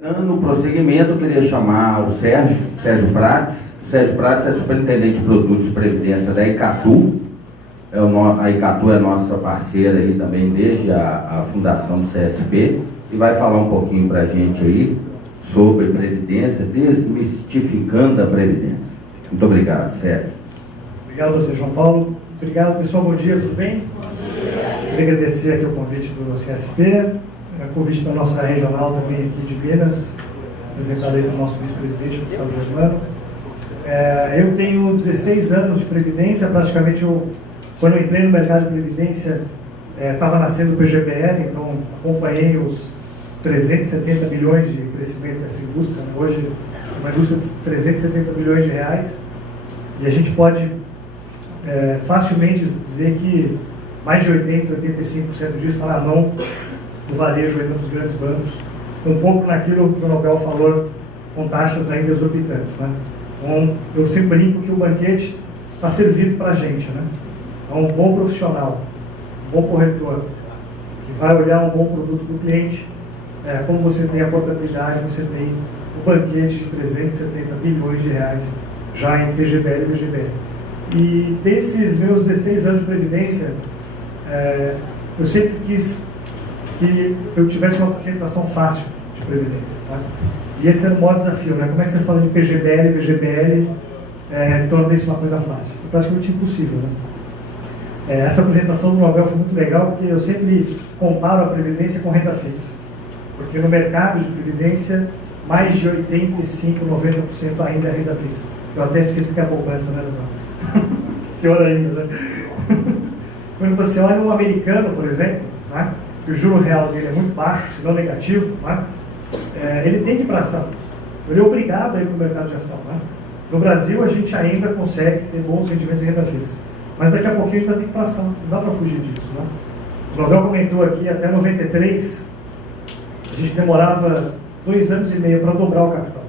No prosseguimento, eu queria chamar o Sérgio Prates. O Sérgio Prates é superintendente de produtos de previdência da Icatu. A Icatu é nossa parceira aí também desde a fundação do CSP e vai falar um pouquinho para a gente aí sobre previdência, desmistificando a previdência. Muito obrigado, Sérgio. Obrigado a você, João Paulo. Obrigado, pessoal. Bom dia, tudo bem? Bom dia. Queria agradecer aqui o convite do CSP, o convite da nossa regional também aqui de Minas, apresentado aí pelo nosso vice-presidente, Gustavo Germano. Eu tenho 16 anos de previdência, praticamente quando eu entrei no mercado de previdência, estava nascendo o PGBL, então acompanhei os 370 milhões de crescimento dessa indústria. Hoje é uma indústria de 370 milhões de reais, e a gente pode facilmente dizer que mais de 80%, 85% disso está na mão do varejo aí dos grandes bancos, um pouco naquilo que o Nobel falou, com taxas ainda exorbitantes, né? Então, eu sempre brinco que o banquete está servido para a gente, né? Então, um bom profissional, um bom corretor, que vai olhar um bom produto para o cliente, como você tem a portabilidade, você tem o banquete de 370 bilhões de reais já em PGBL e VGBL. E desses meus 16 anos de previdência, eu sempre quis que eu tivesse uma apresentação fácil de previdência, tá? E esse era o maior desafio, né? Como é que você fala de PGBL e VGBL torna isso uma coisa fácil? É praticamente impossível, né? Essa apresentação do Nobel foi muito legal, porque eu sempre comparo a previdência com renda fixa. Porque no mercado de previdência, mais de 85%, 90% ainda é renda fixa. Eu até esqueci que é a poupança, né, Nobel? Pior ainda, né? Quando você olha um americano, por exemplo, né, que o juro real dele é muito baixo, se não negativo, né, ele tem que ir para ação. Ele é obrigado a ir para o mercado de ação. Né? No Brasil, a gente ainda consegue ter bons rendimentos em renda fixa. Mas daqui a pouquinho a gente vai ter que ir para ação. Não dá para fugir disso. Né? O Nobel comentou aqui, até 93, a gente demorava 2 anos e meio para dobrar o capital.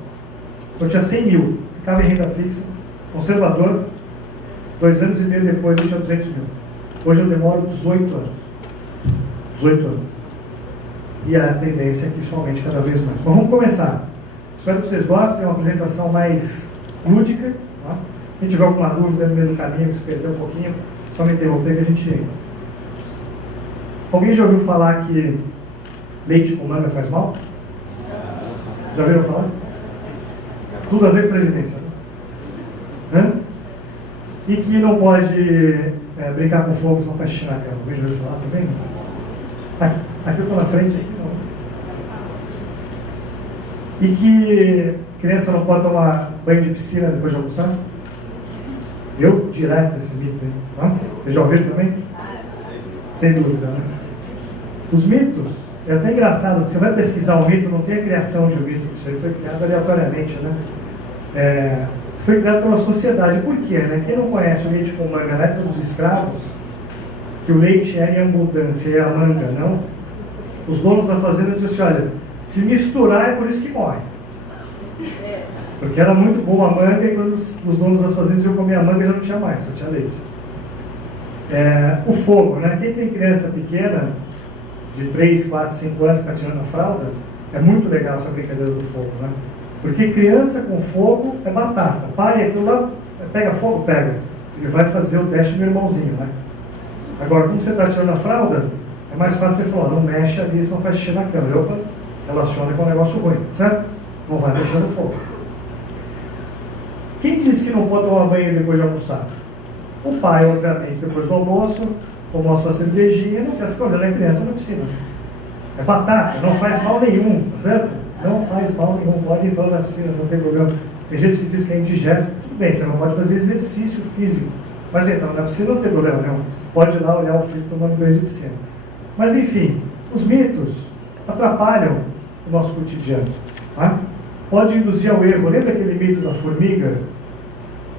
Eu tinha 100 mil, ficava em renda fixa, conservador, 2 anos e meio depois eu tinha 200 mil. Hoje eu demoro 18 anos. 18 anos. E a tendência é que isso aumente cada vez mais. Mas vamos começar. Espero que vocês gostem, é uma apresentação mais lúdica. Tá? Quem tiver alguma dúvida no meio do caminho, se perder um pouquinho, só me interromper que a gente entra. Alguém já ouviu falar que leite com manga faz mal? Já ouviram falar? Tudo a ver com previdência. Né? E que não pode brincar com fogo, senão faz xixi na cama. Alguém já ouviu falar também? Aqui eu estou na frente, aqui não. E que criança não pode tomar banho de piscina depois de almoçar? Eu direto esse mito aí. Tá? Vocês já ouviram também? Sem dúvida, né? Os mitos, é até engraçado, você vai pesquisar um mito, não tem a criação de um mito, isso aí foi criado aleatoriamente, né? Foi criado pela sociedade. Por quê? Né? Quem não conhece o leite com manga na época dos escravos, que o leite era em abundância e a manga não, os donos da fazenda diziam assim, olha, se misturar é por isso que morre. Porque era muito boa a manga e quando os donos das fazendas iam comer a manga já não tinha mais, só tinha leite. O fogo, né? Quem tem criança pequena, de 3, 4, 5 anos que está tirando a fralda, é muito legal essa brincadeira do fogo, né? Porque criança com fogo é batata. Pai, aquilo lá, pega fogo, pega. Ele vai fazer o teste do meu irmãozinho, né? Agora, como você está tirando a fralda, é mais fácil você falar, não mexe ali, senão faz xixi na cama. Opa, relaciona com um negócio ruim, certo? Não vai mexer no fogo. Quem disse que não pode tomar banho depois de almoçar? O pai, obviamente, depois do almoço, tomou a sua cervejinha, não quer ficar olhando a criança na piscina. É batata, não faz mal nenhum, tá certo? Não faz mal nenhum, pode entrar na piscina, não tem problema. Tem gente que diz que é indigesto, tudo bem, você não pode fazer exercício físico, mas entrar na piscina não tem problema nenhum. Pode ir lá olhar o filho tomando banho de piscina. Mas enfim, os mitos atrapalham o nosso cotidiano. Tá? Pode induzir ao erro. Lembra aquele mito da formiga?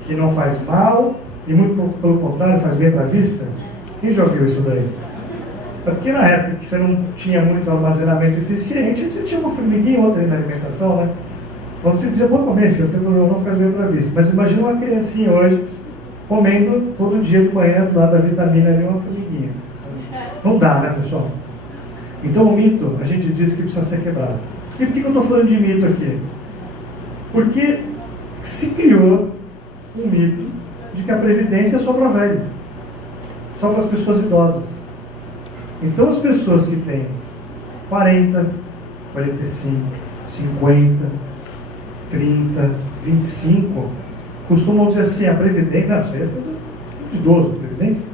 Que não faz mal e muito pelo contrário faz bem para a vista? Quem já ouviu isso daí? Porque na época que você não tinha muito armazenamento eficiente, você tinha uma formiguinha ou outra aí na alimentação, né? Quando você dizia, pode comer, filho, não faz bem para a vista. Mas imagina uma criancinha hoje comendo todo dia de manhã, do lado da vitamina ali, uma formiguinha. Não dá, né, pessoal? Então o mito, a gente diz que precisa ser quebrado. E por que eu estou falando de mito aqui? Porque se criou um mito de que a Previdência é só para velho, só para as pessoas idosas. Então as pessoas que têm 40, 45, 50, 30, 25, costumam dizer assim, a Previdência, não, isso aí é coisa de idoso, a Previdência,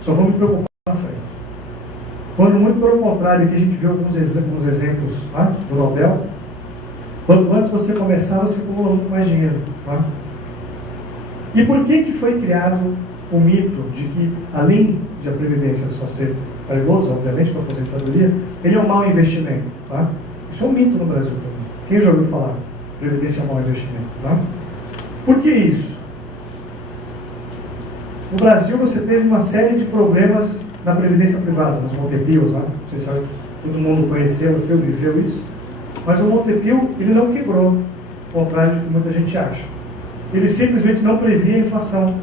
só vou me preocupar na frente. Quando muito pelo contrário, que a gente viu alguns exemplos do Nobel, quanto antes você começar, você acumula muito mais dinheiro. Tá? E por que foi criado o mito de que, além de a Previdência só ser para idoso, obviamente, para aposentadoria, ele é um mau investimento? Tá? Isso é um mito no Brasil também. Quem já ouviu falar? Previdência é um mau investimento. Tá? Por que isso? No Brasil você teve uma série de problemas na Previdência privada, nos Montepios, não sei se todo mundo conheceu aqui, viveu isso. Mas o Montepio, ele não quebrou, ao contrário do que muita gente acha. Ele simplesmente não previa a inflação.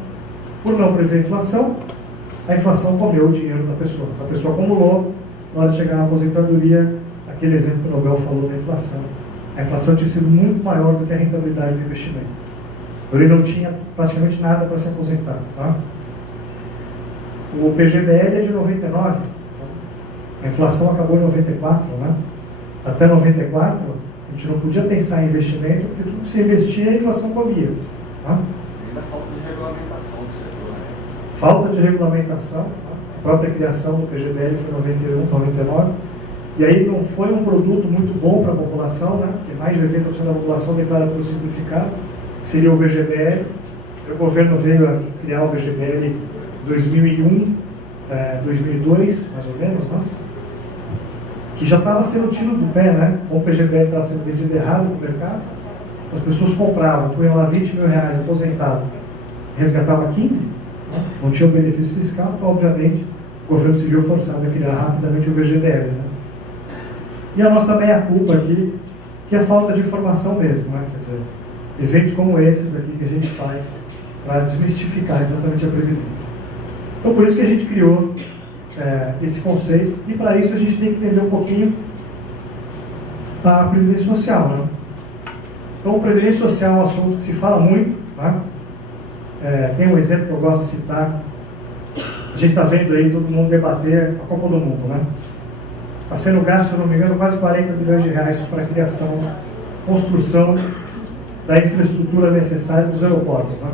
Por não prever a inflação comeu o dinheiro da pessoa. A pessoa acumulou, na hora de chegar na aposentadoria, aquele exemplo que o Nobel falou da inflação. A inflação tinha sido muito maior do que a rentabilidade do investimento. Então ele não tinha praticamente nada para se aposentar. Tá? O PGBL é de 99. A inflação acabou em 94, né? Até 94, a gente não podia pensar em investimento, porque tudo que se investia, a inflação comia. Tá? Ainda falta de regulamentação do setor, né? Falta de regulamentação. Tá? A própria criação do PGBL foi em 91, 99. E aí não foi um produto muito bom para a população, né? Porque mais de 80% da população declara por simplificado, que seria o VGBL. O governo veio a criar o VGBL em 2001, 2002, mais ou menos, né? Que já estava sendo tiro do pé, né? O PGBL estava sendo vendido errado no mercado. As pessoas compravam, punham lá 20 mil reais aposentado, resgatava 15, né? Não tinha o benefício fiscal, então, obviamente, o governo se viu forçado a criar rapidamente o VGBL, né? E a nossa meia-culpa aqui, que é falta de informação mesmo, né? Quer dizer, eventos como esses aqui que a gente faz para desmistificar exatamente a Previdência. Então, por isso que a gente criou esse conceito, e para isso a gente tem que entender um pouquinho a Previdência Social, né? Então, Previdência Social é um assunto que se fala muito, né? Tem um exemplo que eu gosto de citar. A gente está vendo aí todo mundo debater a Copa do Mundo, né? Está sendo gasto, se eu não me engano, quase 40 bilhões de reais para a criação, construção da infraestrutura necessária dos aeroportos, né?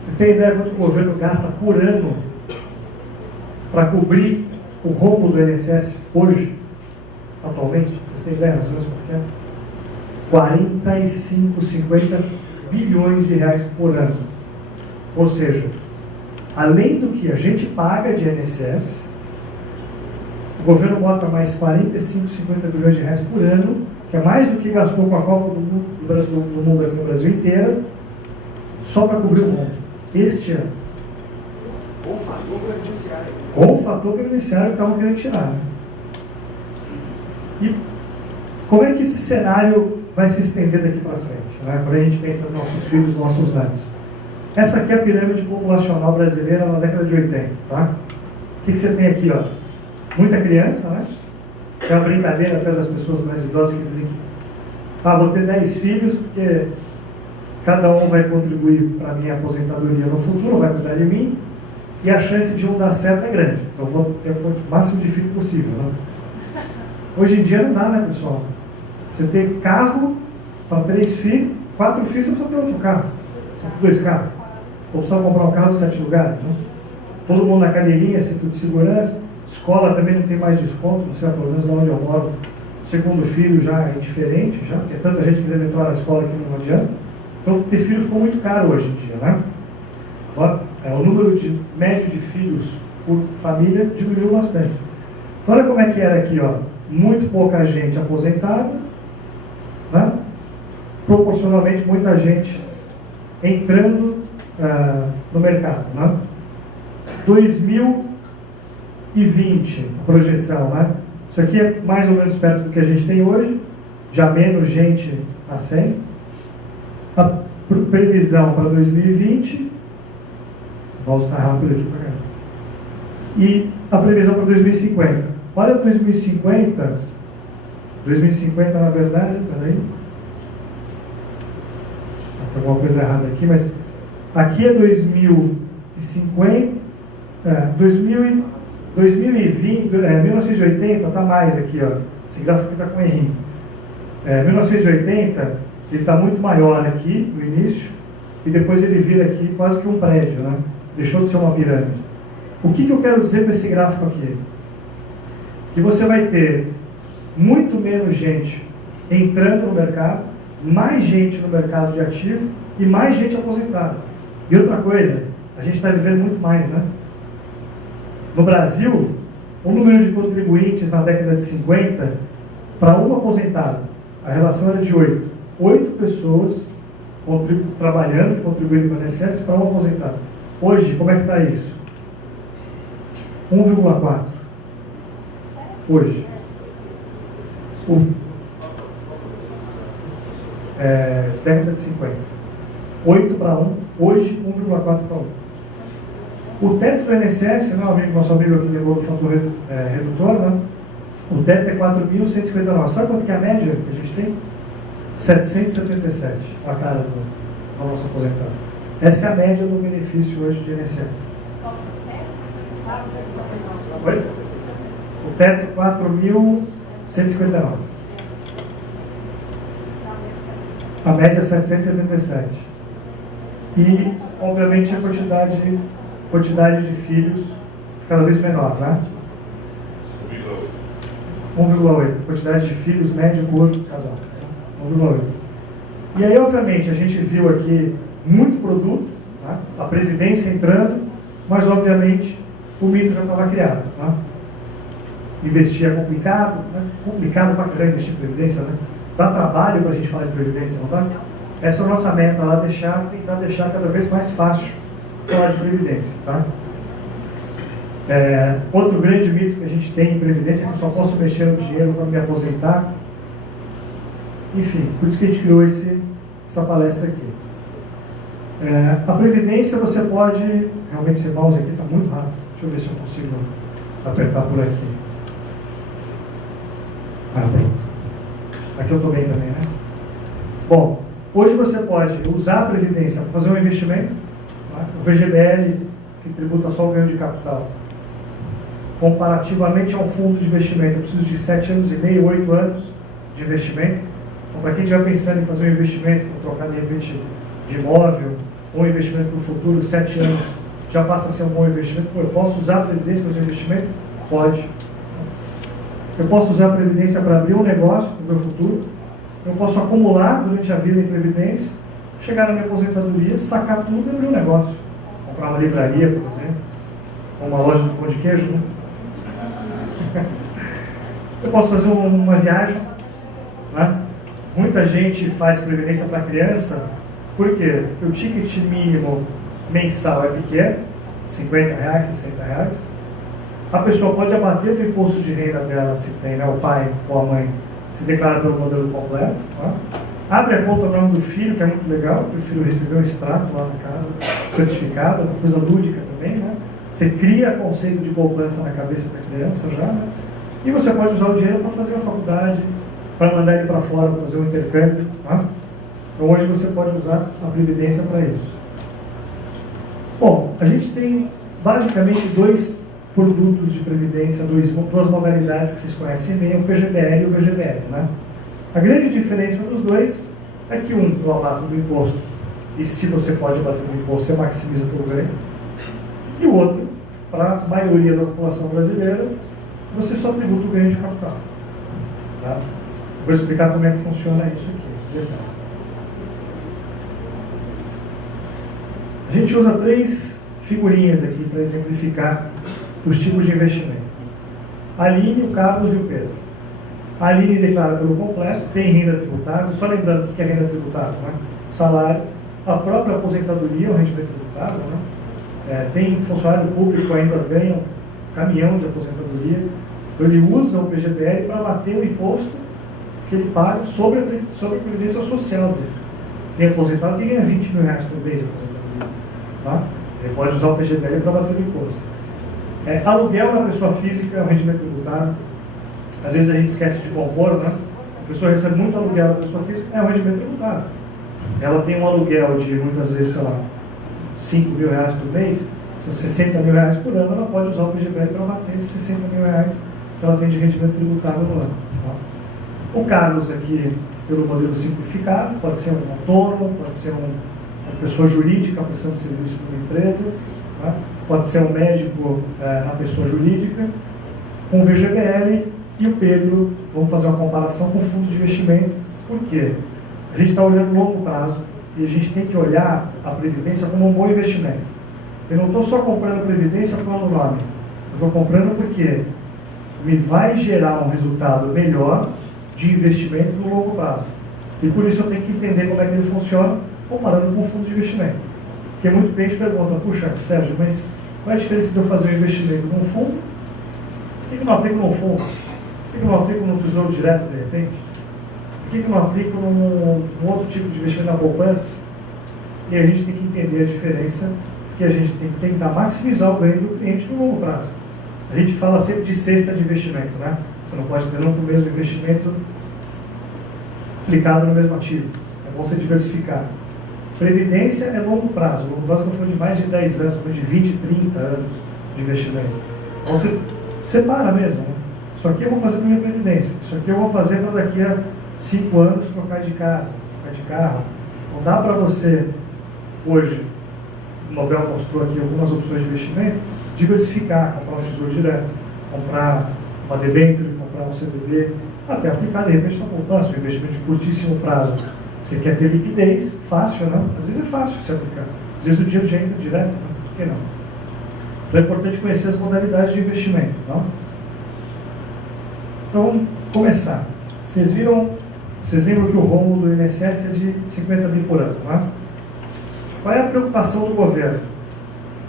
Vocês têm ideia quanto o governo gasta por ano para cobrir o rombo do INSS hoje, atualmente? Vocês têm ideia mais ou menos quanto é? 45, 50 bilhões de reais por ano. Ou seja, além do que a gente paga de INSS, o governo bota mais 45, 50 bilhões de reais por ano, que é mais do que gastou com a Copa do Mundo aqui no Brasil inteira, só para cobrir o rombo, este ano. Com o fator previdenciário. Com o fator previdenciário que estavam querendo tirar. Né? E como é que esse cenário vai se estender daqui para frente? Né? Quando a gente pensa nos nossos filhos, nos nossos netos. Essa aqui é a pirâmide populacional brasileira na década de 80. Tá? O que você tem aqui? Ó? Muita criança, né? É uma brincadeira até das pessoas mais idosas que dizem que vou ter 10 filhos porque cada um vai contribuir para a minha aposentadoria no futuro, vai cuidar de mim, e a chance de um dar certo é grande. Então vou ter o máximo de filho possível. Né? Hoje em dia não dá, né, pessoal? Você tem carro para 3 filhos, 4 filhos, você precisa ter outro carro. Você tem 2 carros. Ou precisa comprar um carro de 7 lugares. Né? Todo mundo na cadeirinha, cinto de segurança. Escola também não tem mais desconto, não sei, pelo menos lá onde eu moro. O segundo filho já é diferente, já, porque tanta gente querendo entrar na escola que não adianta. Então ter filho ficou muito caro hoje em dia, né? Agora, o número médio de filhos por família diminuiu bastante. Então olha como é que era aqui, ó. Muito pouca gente aposentada, né? Proporcionalmente muita gente entrando no mercado, né? 2020, a projeção, né? Isso aqui é mais ou menos perto do que a gente tem hoje, já menos gente nascendo. A previsão para 2020, vamos estar rápido aqui para cá. E a previsão para 2050. Olha 2050, 2050, na verdade, peraí. Tem alguma coisa errada aqui, mas aqui é 2050, 2020, 1980, está mais aqui, ó. Esse gráfico está com errinho. 1980, ele está muito maior aqui no início, e depois ele vira aqui quase que um prédio, né? Deixou de ser uma pirâmide. O que eu quero dizer com esse gráfico aqui? Que você vai ter muito menos gente entrando no mercado, mais gente no mercado de ativo e mais gente aposentada. E outra coisa, a gente está vivendo muito mais, né? No Brasil, o número de contribuintes na década de 50, para um aposentado, a relação era de 8. 8 pessoas trabalhando, contribuindo para o INSS para um aposentado. Hoje, como é que está isso? 1,4. Hoje. Década de 50. 8 para 1. Hoje, 1,4 para 1. O teto do INSS, nosso amigo aqui levou o fator redutor, né? O teto é 4.159. Sabe quanto que é a média que a gente tem? 777, a cara do nosso aposentado. Essa é a média do benefício hoje de INSS. Oi? O teto 4.159. A média é 777. E, obviamente, a quantidade de filhos cada vez menor, né? 1,8. Quantidade de filhos médio por casal. 1,8. E aí, obviamente, a gente viu aqui muito produto, né? A Previdência entrando, mas, obviamente, o mito já estava criado. Né? Investir é complicado, né? Complicado para caramba investir em Previdência, né? Dá trabalho para a gente falar de Previdência, não dá? Essa é a nossa meta lá, tentar deixar cada vez mais fácil falar de Previdência. Tá? Outro grande mito que a gente tem em Previdência é que eu só posso mexer no dinheiro para me aposentar. Enfim, por isso que a gente criou essa palestra aqui. A Previdência você pode... Realmente esse mouse aqui está muito rápido. Deixa eu ver se eu consigo apertar por aqui. Pronto. Aqui eu estou bem também, né? Bom, hoje você pode usar a Previdência para fazer um investimento. Tá? O VGBL, que tributa só o ganho de capital. Comparativamente a um fundo de investimento, eu preciso de 7 anos e meio, 8 anos de investimento. Então, para quem estiver pensando em fazer um investimento, trocar de repente de imóvel, ou um investimento no futuro, 7 anos, já passa a ser um bom investimento. Eu posso usar a Previdência para fazer um investimento? Pode. Eu posso usar a Previdência para abrir um negócio no meu futuro. Eu posso acumular durante a vida em Previdência, chegar na minha aposentadoria, sacar tudo e abrir um negócio. Comprar uma livraria, por exemplo, ou uma loja de pão de queijo, né? Eu posso fazer uma viagem, né? Muita gente faz Previdência para criança, porque o ticket mínimo mensal é pequeno, R$50, R$60. A pessoa pode abater do imposto de renda dela, se tem, né? O pai ou a mãe se declara pelo modelo completo. Né? Abre a conta no nome do filho, que é muito legal, porque o filho recebeu um extrato lá na casa, certificado, uma coisa lúdica também, né? Você cria conceito de poupança na cabeça da criança já, né? E você pode usar o dinheiro para fazer a faculdade, para mandar ele para fora, para fazer um intercâmbio. Né? Então hoje você pode usar a Previdência para isso. Bom, a gente tem basicamente 2 produtos de Previdência, 2 modalidades que vocês conhecem bem, o PGBL e o VGBL. Né? A grande diferença dos dois é que um, eu abato do imposto, e se você pode abater do imposto, você maximiza pelo ganho. E o outro, para a maioria da população brasileira, você só tributa o ganho de capital. Tá? Vou explicar como é que funciona isso aqui. A gente usa 3 figurinhas aqui para exemplificar os tipos de investimento. A Aline, o Carlos e o Pedro. A Aline declara pelo completo, tem renda tributável, só lembrando o que é renda tributável, né? Salário, a própria aposentadoria, o rendimento tributável, né? Tem funcionário público ainda ganha um caminhão de aposentadoria, então ele usa o PGBL para bater o imposto que ele paga sobre a previdência social dele. Tem aposentado que ganha R$20 mil por mês de aposentadoria. Tá? Ele pode usar o PGBL para bater o imposto. Aluguel na pessoa física é um rendimento tributável. Às vezes a gente esquece de compor, né? A pessoa recebe muito aluguel da pessoa física, é um rendimento tributável. Ela tem um aluguel de, muitas vezes, sei lá, 5 mil reais por mês, são 60 mil reais por ano, ela pode usar o PGBL para bater esses 60 mil reais que ela tem de rendimento tributável no ano. Tá? O Carlos aqui, pelo modelo simplificado, pode ser um autônomo, pode ser uma pessoa jurídica prestando serviço para uma empresa, tá? Pode ser um médico na pessoa jurídica, com o VGBL, e o Pedro, vamos fazer uma comparação com o fundo de investimento. Por quê? A gente está olhando longo prazo e a gente tem que olhar a Previdência como um bom investimento. Eu não estou só comprando a Previdência por um nome, eu estou comprando porque me vai gerar um resultado melhor de investimento no longo prazo. E por isso eu tenho que entender como é que ele funciona, comparando com o fundo de investimento. Porque muito cliente pergunta, puxa, Sérgio, mas qual é a diferença de eu fazer um investimento num fundo? Por que eu não aplico num fundo? Por que eu não aplico no Tesouro Direto, de repente? Por que eu não aplico num outro tipo de investimento na poupança? E a gente tem que entender a diferença, porque a gente tem que tentar maximizar o ganho do cliente no longo prazo. A gente fala sempre de cesta de investimento, né? Você não pode ter nunca o mesmo investimento aplicado no mesmo ativo. É bom você diversificar. Previdência é longo prazo. Longo prazo não foi de mais de 10 anos, foi de 20, 30 anos de investimento. Então você separa mesmo, né? Isso aqui eu vou fazer para minha previdência. Isso aqui eu vou fazer para daqui a 5 anos trocar de casa, trocar de carro. Não dá para você, hoje, o Nobel mostrou aqui algumas opções de investimento, diversificar, comprar um tesouro direto, comprar uma debênture, comprar um CDB, até aplicar de repente na poupança, um investimento de curtíssimo prazo. Você quer ter liquidez, fácil, né? Às vezes é fácil se aplicar. Às vezes o dinheiro já entra direto, né? Por que não? Então é importante conhecer as modalidades de investimento, não? Então, vamos começar. Vocês lembram que o rombo do INSS é de 50 mil por ano, não é? Qual é a preocupação do governo?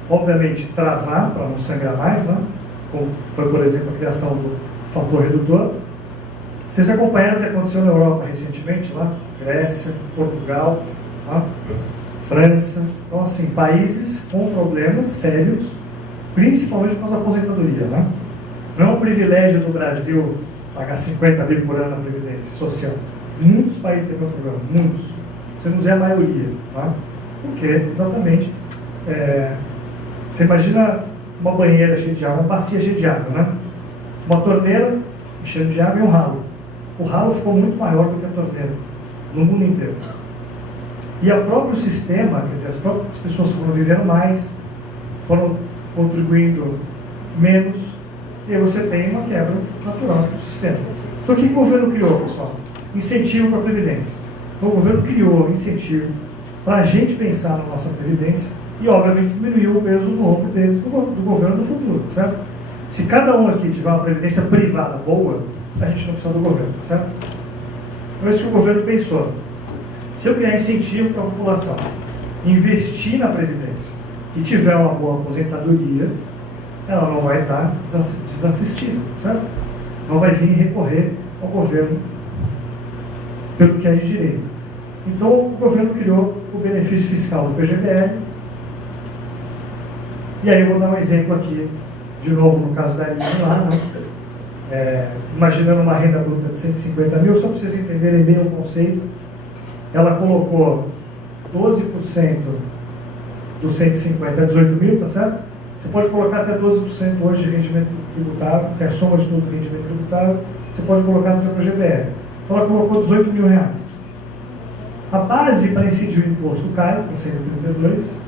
Obviamente, travar para não sangrar mais, né? Como foi, por exemplo, a criação do fator redutor. Vocês acompanharam o que aconteceu na Europa recentemente, lá? Grécia, Portugal, tá? França. Então, assim, países com problemas sérios, principalmente com a aposentadoria, né? Não é um privilégio do Brasil pagar 50 mil por ano na Previdência Social. Muitos países têm problema, muitos. Você não é a maioria, tá? Porque, exatamente, você imagina uma banheira cheia de água, uma bacia cheia de água, né? Uma torneira cheia de água e um ralo. O ralo ficou muito maior do que a torneira, no mundo inteiro. E o próprio sistema, quer dizer, as pessoas foram vivendo mais, foram contribuindo menos, e aí você tem uma quebra natural do sistema. Então, o que o governo criou, pessoal? Incentivo para a Previdência. Então, o governo criou incentivo para a gente pensar na nossa Previdência e, obviamente, diminuiu o peso do ombro deles, do governo do futuro, tá certo? Se cada um aqui tiver uma Previdência privada boa, a gente não precisa do governo, tá certo? Então, é isso que o governo pensou. Se eu criar incentivo para a população investir na Previdência e tiver uma boa aposentadoria, ela não vai estar desassistida, certo? Não vai vir recorrer ao governo pelo que é de direito. Então, o governo criou o benefício fiscal do PGBL. E aí eu vou dar um exemplo aqui, de novo no caso da Aline lá, né? Imaginando uma renda bruta de 150 mil, só para vocês entenderem bem o conceito, ela colocou 12% dos 150 a 18 mil, tá certo? Você pode colocar até 12% hoje de rendimento tributável, que é a soma de todo o rendimento tributável, você pode colocar no seu PGBL. Então ela colocou 18 mil reais. A base para incidir o imposto cai para 132.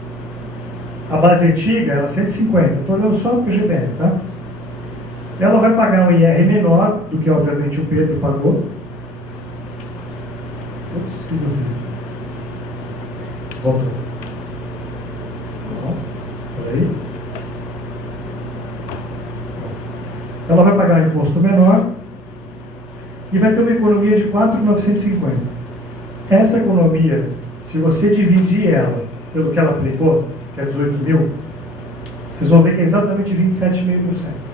A base antiga era 150. Estou olhando só o PGBL, tá? Ela vai pagar um IR menor do que, obviamente, o Pedro pagou. Ops, o que eu fiz? Voltou. Peraí. Ela vai pagar um imposto menor e vai ter uma economia de 4.950. Essa economia, se você dividir ela pelo que ela aplicou, que é 18 mil, vocês vão ver que é exatamente 27,5%.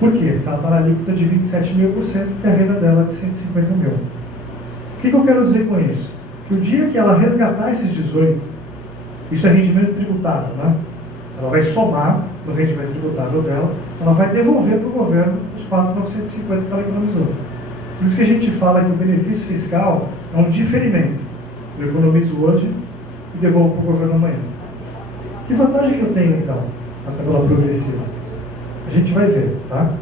Por quê? Porque ela está na alíquota de 27,5%, porque a renda dela é de 150 mil. O que eu quero dizer com isso? Que o dia que ela resgatar esses 18, isso é rendimento tributável, né? Ela vai somar no rendimento tributável dela, ela vai devolver para o governo os 4.950 que ela economizou. Por isso que a gente fala que o benefício fiscal é um diferimento. Eu economizo hoje e devolvo para o governo amanhã. Que vantagem que eu tenho, então, na tabela progressiva? A gente vai ver, tá?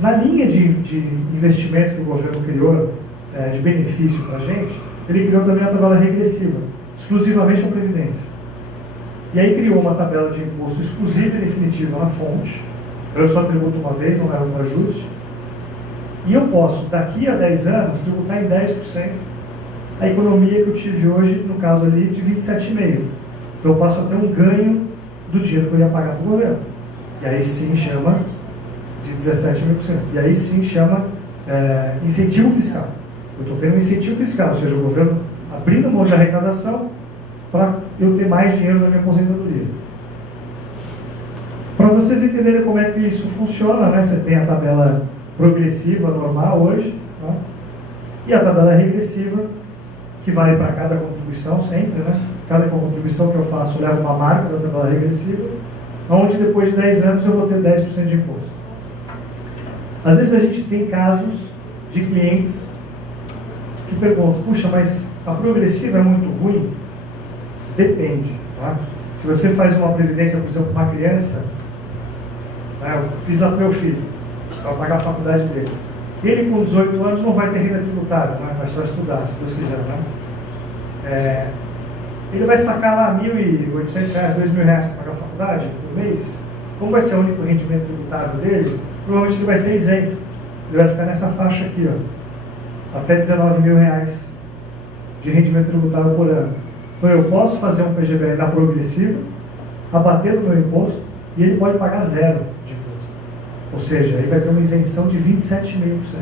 Na linha de investimento que o governo criou, de benefício para a gente, ele criou também a tabela regressiva, exclusivamente para a Previdência. E aí criou uma tabela de imposto exclusiva e definitiva na fonte. Eu só tributo uma vez, não levo um ajuste. E eu posso, daqui a 10 anos, tributar em 10% a economia que eu tive hoje, no caso ali, de 27,5%. Então eu passo a ter um ganho do dinheiro que eu ia pagar para o governo. E aí sim chama de 17,5%. E aí sim chama incentivo fiscal. Eu estou tendo um incentivo fiscal, ou seja, o governo abrindo mão de arrecadação para eu ter mais dinheiro na minha aposentadoria. Para vocês entenderem como é que isso funciona, né? Você tem a tabela progressiva normal hoje, né? E a tabela regressiva, que vale para cada contribuição sempre, né? Cada contribuição que eu faço leva uma marca da tabela regressiva, onde depois de 10 anos eu vou ter 10% de imposto. Às vezes a gente tem casos de clientes que perguntam, puxa, mas a progressiva é muito ruim? Depende, tá? Se você faz uma previdência, por exemplo, para uma criança, né, eu fiz lá para o meu filho, para pagar a faculdade dele. Ele com 18 anos não vai ter renda tributária, né? Vai só estudar, se Deus quiser, né? Ele vai sacar lá R$1.800, R$2.000 para pagar a faculdade por mês. Como vai ser o único rendimento tributável dele, provavelmente ele vai ser isento. Ele vai ficar nessa faixa aqui, ó, até R$19.000 de rendimento tributável por ano. Então eu posso fazer um PGBL da progressiva, abater do meu imposto, e ele pode pagar zero de imposto. Ou seja, ele vai ter uma isenção de 27,5%.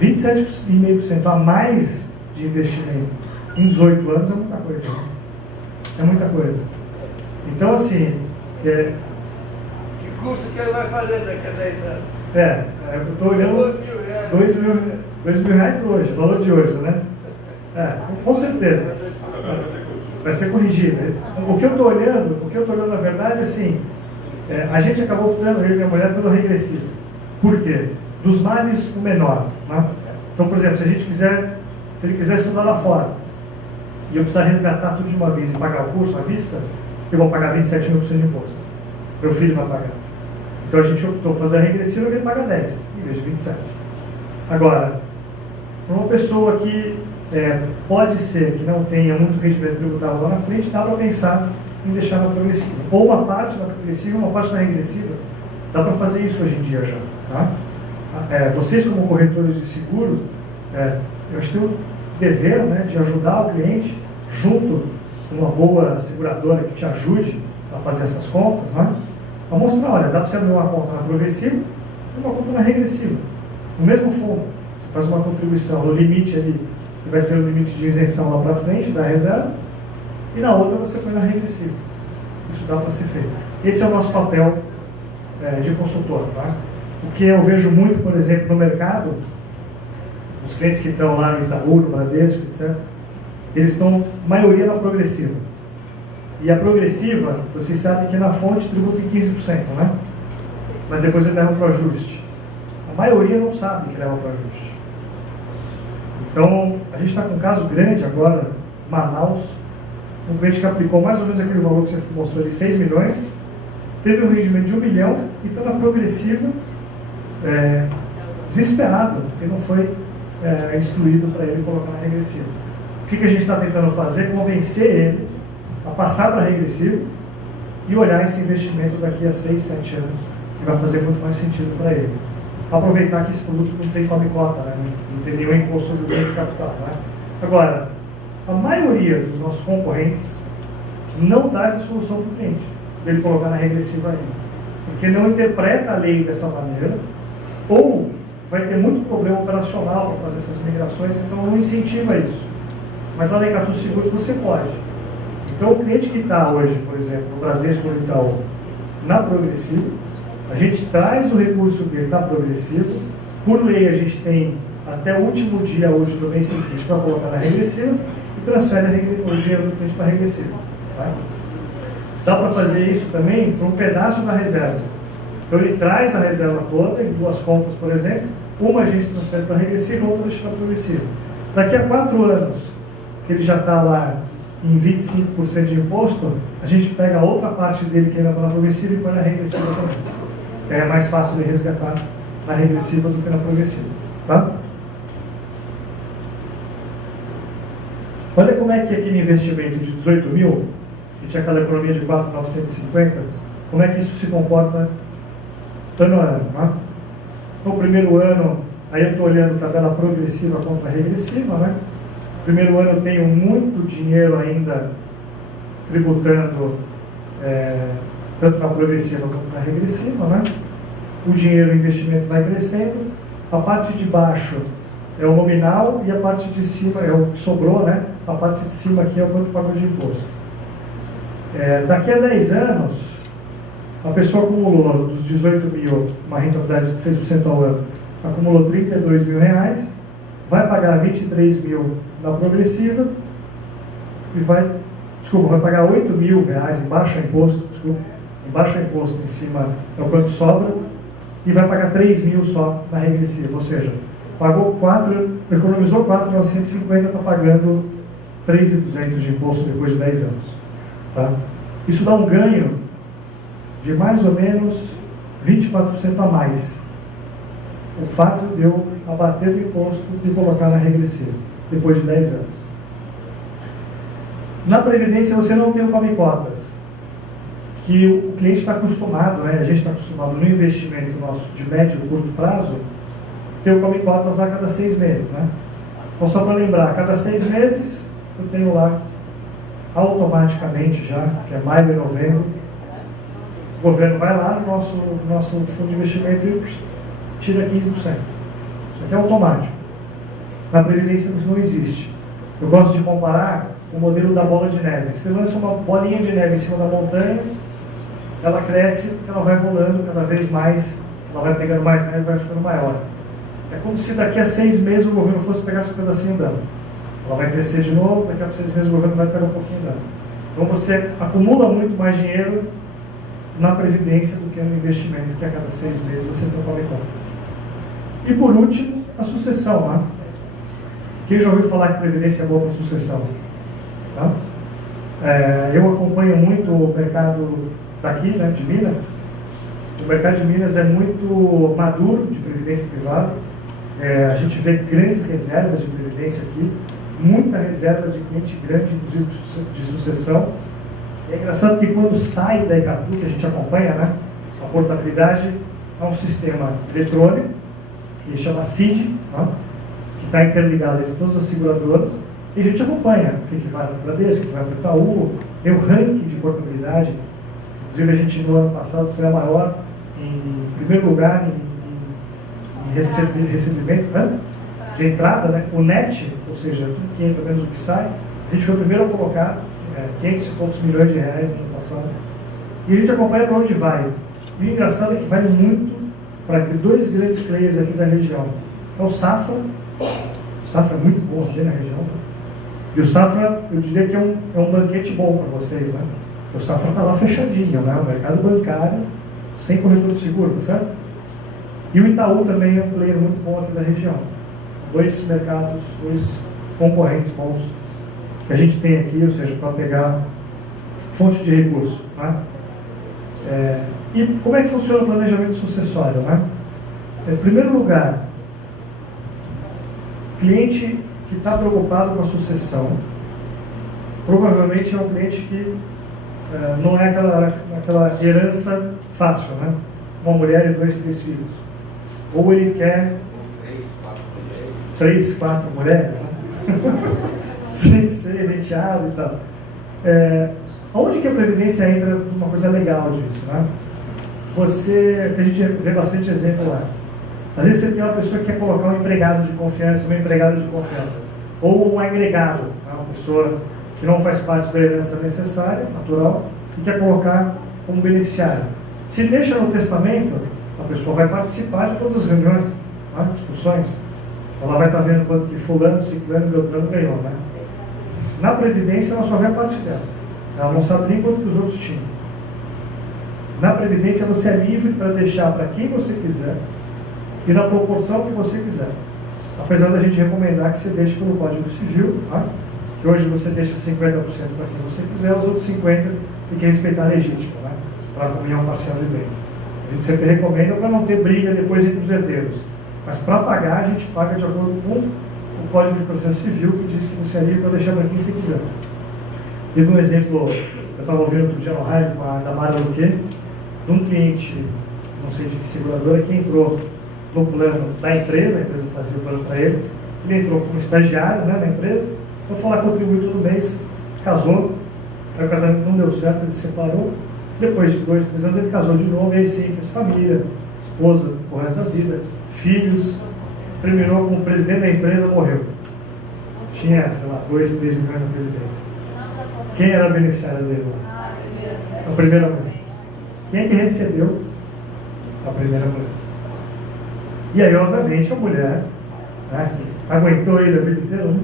27,5% a mais de investimento em 18 anos é muita coisa. Né? É muita coisa. Então, assim... Que curso que ele vai fazer daqui a 10 anos? Eu estou olhando R$2.000 hoje, o valor de hoje, né? Com certeza. Vai ser corrigido. O que eu estou olhando, na verdade, assim, a gente acabou optando, eu e minha mulher, pelo regressivo. Por quê? Dos males, o menor. Né? Então, por exemplo, se ele quiser estudar lá fora, e eu precisar resgatar tudo de uma vez e pagar o curso à vista, eu vou pagar 27,5% de imposto. Meu filho vai pagar. Então a gente optou por fazer a regressiva e ele paga 10, em vez de 27. Agora, uma pessoa que pode ser que não tenha muito rendimento tributável lá na frente, dá para pensar em deixar na progressiva. Ou uma parte na progressiva, uma parte na regressiva. Dá para fazer isso hoje em dia já. Tá? Vocês, como corretores de seguros, eu acho que tem o dever, né, de ajudar o cliente, junto com uma boa seguradora que te ajude a fazer essas contas, né, a mostrar, olha, dá para você abrir uma conta na progressiva e uma conta na regressiva. No mesmo fundo, você faz uma contribuição no limite ali, que vai ser o limite de isenção lá para frente, da reserva, e na outra você põe na regressiva. Isso dá para ser feito. Esse é o nosso papel de consultor. Tá? O que eu vejo muito, por exemplo, no mercado, os clientes que estão lá no Itaú, no Bradesco, etc., eles estão, maioria, na progressiva. E a progressiva, vocês sabem que na fonte tributa em 15%, né? Mas depois ele leva para o ajuste. A maioria não sabe que leva para o ajuste. Então, a gente está com um caso grande agora, Manaus, um cliente que aplicou mais ou menos aquele valor que você mostrou de 6 milhões, teve um rendimento de 1 milhão e está na progressiva, desesperado, porque não foi instruído para ele colocar na regressiva. O que a gente está tentando fazer? Convencer ele a passar para a regressiva e olhar esse investimento daqui a 6, 7 anos, que vai fazer muito mais sentido para ele. Aproveitar que esse produto não tem come-cota, né? Não tem nenhum imposto sobre o ganho de capital. Né? Agora, a maioria dos nossos concorrentes não dá essa solução para o cliente, dele colocar na regressiva ainda. Porque não interpreta a lei dessa maneira, ou vai ter muito problema operacional para fazer essas migrações, então não incentiva isso. Mas na Icatu Seguros você pode. Então o cliente que está hoje, por exemplo, no Bradesco ou no Itaú, na progressiva, a gente traz o recurso dele na progressiva, por lei a gente tem até o último dia útil do mês seguinte para colocar na regressiva e transfere o dinheiro do cliente para a regressiva. Tá? Dá para fazer isso também para um pedaço da reserva. Então ele traz a reserva toda em duas contas, por exemplo, uma a gente transfere para regressiva, outra deixa para progressiva. Daqui a 4 anos, que ele já está lá em 25% de imposto, a gente pega a outra parte dele que ainda está na progressiva e põe na regressiva também. É mais fácil de resgatar na regressiva do que na progressiva. Tá? Olha como é que aquele investimento de 18 mil, que tinha aquela economia de 4.950, como é que isso se comporta ano a ano. Né? No primeiro ano, aí eu estou olhando tabela progressiva contra regressiva, né? No primeiro ano eu tenho muito dinheiro ainda tributando tanto na progressiva quanto na regressiva, né? O dinheiro, o investimento vai crescendo, a parte de baixo é o nominal e a parte de cima é o que sobrou, né? A parte de cima aqui é o quanto pagou de imposto. Daqui a 10 anos, a pessoa acumulou dos 18 mil, uma rentabilidade de 6% ao ano, acumulou 32 mil reais, vai pagar 23 mil na progressiva e vai pagar 8 mil reais em baixo imposto, em cima é o quanto sobra, e vai pagar 3 mil só na regressiva, ou seja, pagou 4, economizou 4.950, está pagando 3.200 de imposto depois de 10 anos. Tá? Isso dá um ganho de mais ou menos 24% a mais. O fato de eu abater o imposto e colocar na regressiva, depois de 10 anos. Na Previdência você não tem o come cotas, que o cliente está acostumado, né? A gente está acostumado no investimento nosso de médio e curto prazo, ter o come cotas lá a cada 6 meses. Né? Então só para lembrar, a cada 6 meses eu tenho lá automaticamente já, que é maio e novembro, o governo vai lá no nosso fundo de investimento e tira 15%. Isso aqui é automático. Na Previdência isso não existe. Eu gosto de comparar o modelo da bola de neve. Você lança uma bolinha de neve em cima da montanha, ela cresce, ela vai volando cada vez mais, ela vai pegando mais neve e vai ficando maior. É como se daqui a 6 meses o governo fosse pegar esse pedacinho dela. Ela vai crescer de novo, daqui a 6 meses o governo vai pegar um pouquinho dela. Então você acumula muito mais dinheiro na Previdência do que no investimento, que a cada 6 meses você tem come cotas. E por último, a sucessão. Né? Quem já ouviu falar que Previdência é boa para sucessão? Tá? Eu acompanho muito o mercado daqui, né, de Minas. O mercado de Minas é muito maduro de Previdência privada. A gente vê grandes reservas de Previdência aqui, muita reserva de cliente grande, inclusive de sucessão. É engraçado que quando sai da ECATU, que a gente acompanha, né, a portabilidade é um sistema eletrônico, que chama CID, né, que está interligado entre todas as seguradoras, e a gente acompanha o que vai para o Bradesco, o que vai para o Itaú, tem o ranking de portabilidade. Inclusive a gente no ano passado foi a maior, em primeiro lugar em recebimento de entrada, né, o NET, ou seja, tudo que entra menos o que sai, a gente foi o primeiro a colocar 500 e poucos milhões de reais no ano passado. E a gente acompanha para onde vai. E o engraçado é que vai muito para 2 grandes players aqui da região. É o Safra. O Safra é muito bom aqui na região. E o Safra, eu diria que é um banquete bom para vocês. Né? O Safra está lá fechadinho, né? O mercado bancário, sem corretor de seguro, tá certo? E o Itaú também é um player muito bom aqui da região. 2 mercados, 2 concorrentes bons que a gente tem aqui, ou seja, para pegar fonte de recurso. Né? E como é que funciona o planejamento sucessório? Né? Em primeiro lugar, cliente que está preocupado com a sucessão, provavelmente é um cliente que não é aquela herança fácil, né? Uma mulher e 2, 3 filhos. Ou ele quer 3, 4 mulheres, né? 5, 6, enteado e tal. Onde que a Previdência entra uma coisa legal disso, né? A gente vê bastante exemplo lá. Às vezes você tem uma pessoa que quer colocar um empregado de confiança, uma empregada de confiança, ou um agregado, né? Uma pessoa que não faz parte da herança necessária, natural, e quer colocar como beneficiário. Se deixa no testamento, a pessoa vai participar de todas as reuniões, né? Discussões. Ela vai estar vendo quanto que fulano, ciclano e beltrano ganhou, né? Na Previdência ela só vê a parte dela. Ela não sabe nem quanto que os outros tinham. Na Previdência você é livre para deixar para quem você quiser e na proporção que você quiser. Apesar da gente recomendar que você deixe pelo Código Civil, tá? Que hoje você deixa 50% para quem você quiser, os outros 50% tem que respeitar a legítima, né? Para a comunhão parcial de bens. A gente sempre recomenda para não ter briga depois entre os herdeiros. Mas para pagar, a gente paga de acordo com o Código de Processo Civil, que diz que você é livre para deixar para quem você quiser. Teve um exemplo, eu estava ouvindo outro dia no rádio com a Damara Luque, de um cliente, não sei de que seguradora, que entrou no plano da empresa, a empresa fazia o plano para ele, ele entrou como estagiário, né, na empresa, então foi lá contribuir todo mês, casou, aí o casamento não deu certo, ele se separou, depois de 2, 3 anos ele casou de novo, e aí sim fez família, esposa o resto da vida, filhos, terminou como presidente da empresa, morreu. Tinha, sei lá, 2, 3 milhões na previdência. Quem era a beneficiária dele lá? A primeira mulher. Quem é que recebeu? A primeira mulher. E aí, obviamente, a mulher, né, que aguentou ele a vida inteira, né?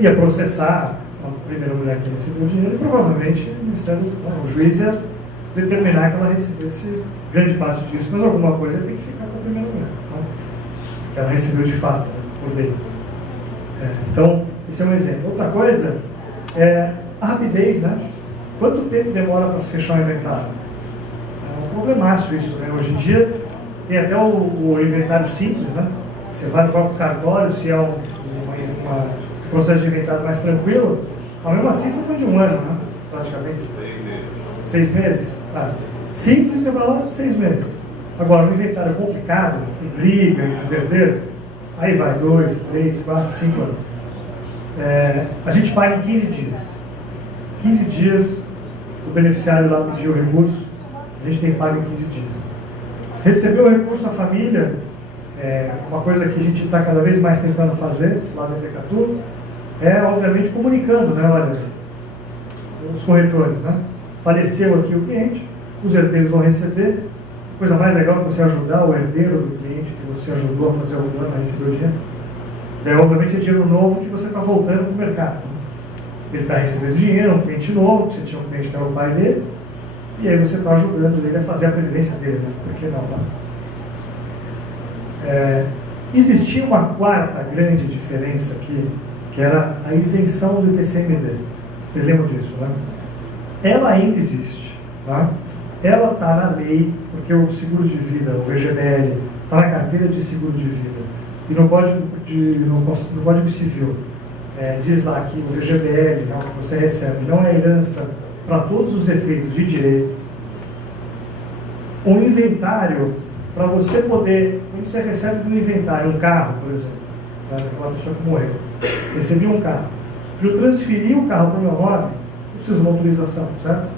Ia processar a primeira mulher que recebeu o dinheiro e provavelmente o juiz ia determinar que ela recebesse grande parte disso, mas alguma coisa tem que ficar com a primeira mulher, né? Que ela recebeu de fato, né, por lei. Então, esse é um exemplo. Outra coisa é a rapidez, né? Quanto tempo demora para se fechar o inventário? É um problemaço isso, né? Hoje em dia tem até o inventário simples, né? Você vai no próprio cartório, se é um processo de inventário mais tranquilo, mas mesmo assim você foi de 1 ano, né? Praticamente. 6 meses? Simples, você vai lá 6 meses. Agora, um inventário complicado, em briga, em herdeiros, aí vai 2, 3, 4, 5 anos. A gente paga em 15 dias. 15 dias, o beneficiário lá pediu o recurso, a gente tem pago em 15 dias. Recebeu o recurso a família, uma coisa que a gente está cada vez mais tentando fazer lá no Decatu, obviamente comunicando, né? Olha, os corretores, né? Faleceu aqui o cliente, os herdeiros vão receber. A coisa mais legal é você ajudar o herdeiro do cliente que você ajudou a fazer o plano, a receber o dinheiro. Daí, obviamente, é dinheiro novo que você está voltando para o mercado. Ele está recebendo dinheiro, é um cliente novo, você tinha um cliente que era o pai dele, e aí você está ajudando ele a fazer a previdência dele, né? Por que não, tá? Existia uma quarta grande diferença aqui, que era a isenção do ITCMD. Vocês lembram disso, né? Ela ainda existe, tá? Ela está na lei, porque o seguro de vida, o VGBL, está na carteira de seguro de vida. E no Código Civil, diz lá que o VGBL, não, que você recebe, não é herança para todos os efeitos de direito. O inventário, para você poder, quando você recebe no inventário um carro, por exemplo, daquela pessoa que morreu, recebi um carro, para eu transferir o carro para o meu nome, eu preciso de uma autorização, certo?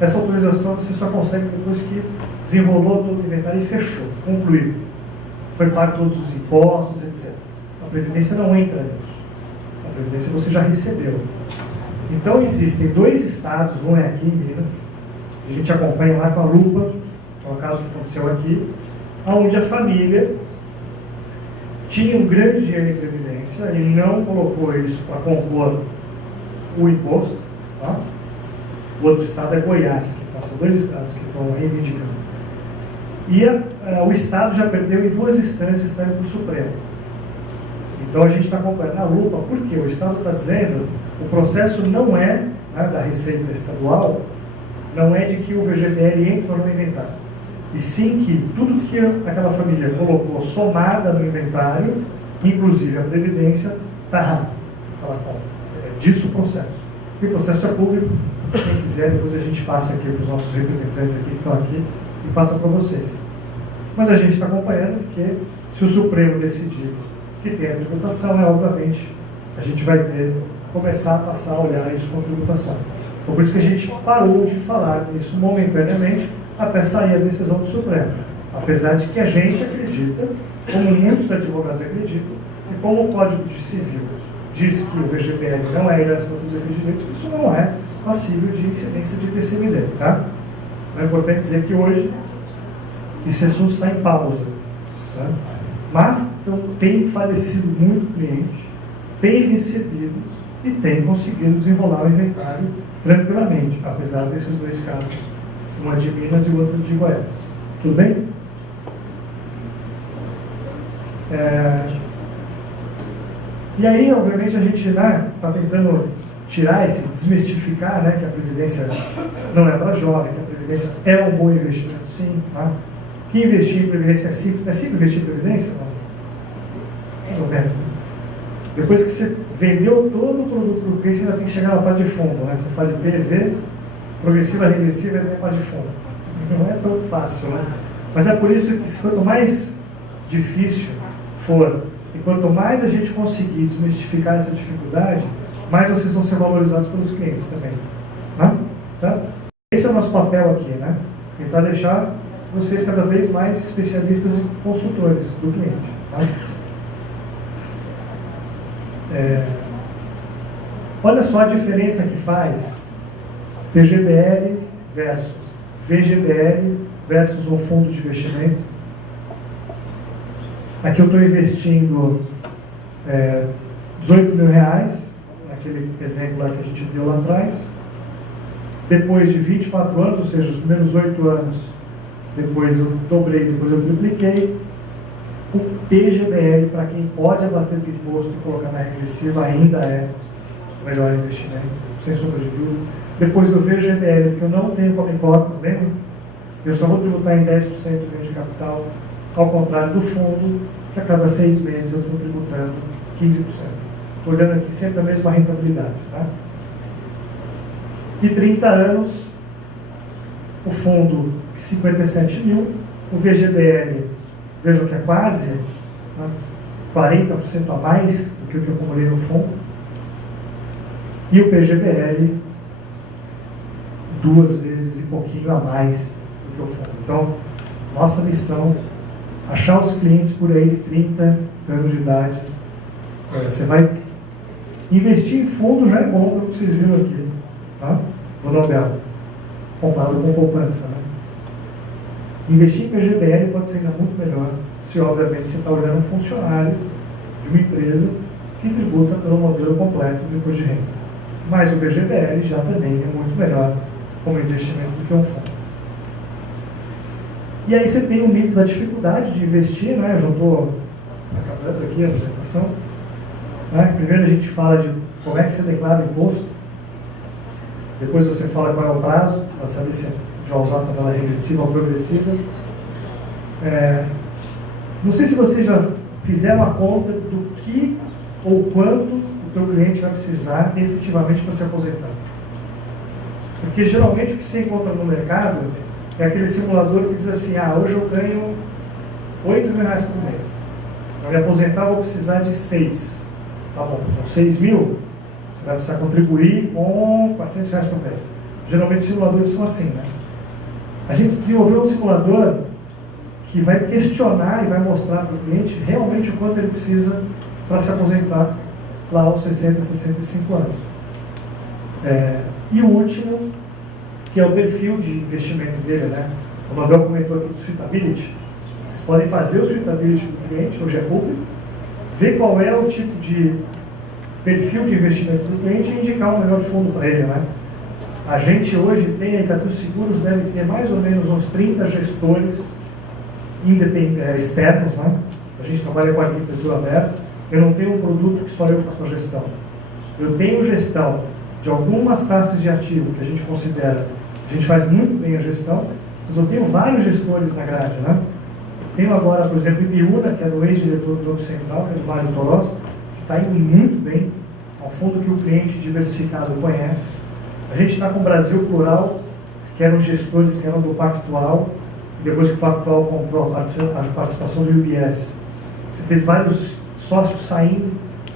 Essa autorização você só consegue depois que desenvolveu todo o inventário e fechou, concluiu. Foi pago todos os impostos, etc. A Previdência não entra nisso. A Previdência você já recebeu. Então existem 2 estados, um é aqui em Minas, a gente acompanha lá com a lupa, que é o caso que aconteceu aqui, onde a família tinha um grande dinheiro em Previdência e não colocou isso para compor o imposto, tá? O outro estado é Goiás, que são 2 estados que estão reivindicando. E o estado já perdeu em 2 instâncias, está indo para o Supremo. Então a gente está acompanhando a lupa, porque o estado está dizendo, o processo não é, né, da Receita Estadual, não é de que o VGBL entrou no inventário, e sim que tudo que aquela família colocou somada no inventário, inclusive a Previdência, está errado. Disso o processo. E o processo é público, quem quiser, depois a gente passa aqui para os nossos representantes aqui que estão aqui e passa para vocês. Mas a gente está acompanhando porque se o Supremo decidir que tem a tributação, obviamente a gente vai começar a passar a olhar isso com tributação. Então por isso que a gente parou de falar disso momentaneamente até sair a decisão do Supremo. Apesar de que a gente acredita, como muitos advogados acreditam, e como o Código de Civil diz que o VGBL não é herança para os efeitos de direitos, isso não é passível de incidência de ITCMD, tá? É importante dizer que hoje esse assunto está em pausa, tá? Mas então, tem falecido muito cliente, tem recebido e tem conseguido desenrolar o inventário tranquilamente, apesar desses dois casos, uma de Minas e o outro de Goiás. Tudo bem? E aí, obviamente, a gente está tentando tirar desmistificar, né, que a Previdência não é para jovem, que a Previdência é um bom investimento, sim. Tá? Que investir em Previdência é simples. É simples investir em Previdência? Não. Mais ou menos. Depois que você vendeu todo o produto para o cliente, você ainda tem que chegar na parte de fundo. Né? Você fala de PV, progressiva, regressiva, e na parte de fundo. Não é tão fácil, né? Mas é por isso que quanto mais difícil for, e quanto mais a gente conseguir desmistificar essa dificuldade, mais vocês vão ser valorizados pelos clientes também. Né? Certo? Esse é o nosso papel aqui, né? Tentar deixar vocês cada vez mais especialistas e consultores do cliente. Tá? Olha só a diferença que faz PGBL versus VGBL versus um fundo de investimento. Aqui eu estou investindo R$18 mil, naquele exemplo lá que a gente deu lá atrás. Depois de 24 anos, ou seja, os primeiros 8 anos, depois eu dobrei, depois eu tripliquei. O PGBL, para quem pode abater do imposto e colocar na regressiva, ainda é o melhor investimento, sem sombra de dúvida. Depois do VGBL, porque eu não tenho come cotas, lembra? Eu só vou tributar em 10% do ganho de capital, ao contrário do fundo, que a cada 6 meses eu estou tributando 15%. Estou olhando aqui sempre a mesma rentabilidade. Tá? E 30 anos, o fundo 57 mil, o VGBL, vejam que é quase 40% a mais do que o que eu acumulei no fundo, e o PGBL 2 vezes e pouquinho a mais do que o fundo. Então, nossa missão, achar os clientes por aí de 30 anos de idade. Você vai investir em fundo, já é bom, pelo que vocês viram aqui, tá? Do Nobel, comparado com poupança, né? Investir em PGBL pode ser ainda muito melhor se, obviamente, você está olhando um funcionário de uma empresa que tributa pelo modelo completo do imposto de renda. Mas o VGBL já também é muito melhor como investimento do que um fundo. E aí você tem o mito da dificuldade de investir, né? Eu já estou acabando aqui a apresentação. Né? Primeiro a gente fala de como é que você declara o imposto. Depois você fala qual é o prazo, para saber se vai usar a tabela regressiva ou progressiva. Não sei se vocês já fizeram a conta do que ou quanto o teu cliente vai precisar efetivamente para se aposentar. Porque geralmente o que você encontra no mercado é aquele simulador que diz assim, hoje eu ganho R$8 mil por mês. Para me aposentar vou precisar de 6. Tá bom, então 6 mil, você vai precisar contribuir com R$400 por mês. Geralmente os simuladores são assim, né? A gente desenvolveu um simulador que vai questionar e vai mostrar para o cliente realmente o quanto ele precisa para se aposentar lá aos 60, 65 anos. E o último, que é o perfil de investimento dele, né? O Nobel comentou aqui do suitability. Vocês podem fazer o suitability do cliente, hoje é público, ver qual é o tipo de perfil de investimento do cliente e indicar o melhor fundo para ele, né? A gente hoje tem, a Icatu Seguros deve ter mais ou menos uns 30 gestores externos, né? A gente trabalha com a arquitetura aberta. Eu não tenho um produto que só eu faço a gestão. Eu tenho gestão de algumas classes de ativo que a gente considera, a gente faz muito bem a gestão, mas eu tenho vários gestores na grade, né? Tenho agora, por exemplo, Ibiúna, que é do ex-diretor do Banco Central, que é do Mário Toros, que está indo muito bem, ao fundo que o cliente diversificado conhece. A gente está com o Brasil Plural, que eram gestores que eram do Pactual, e depois que o Pactual comprou a participação do UBS, você teve vários sócios saindo,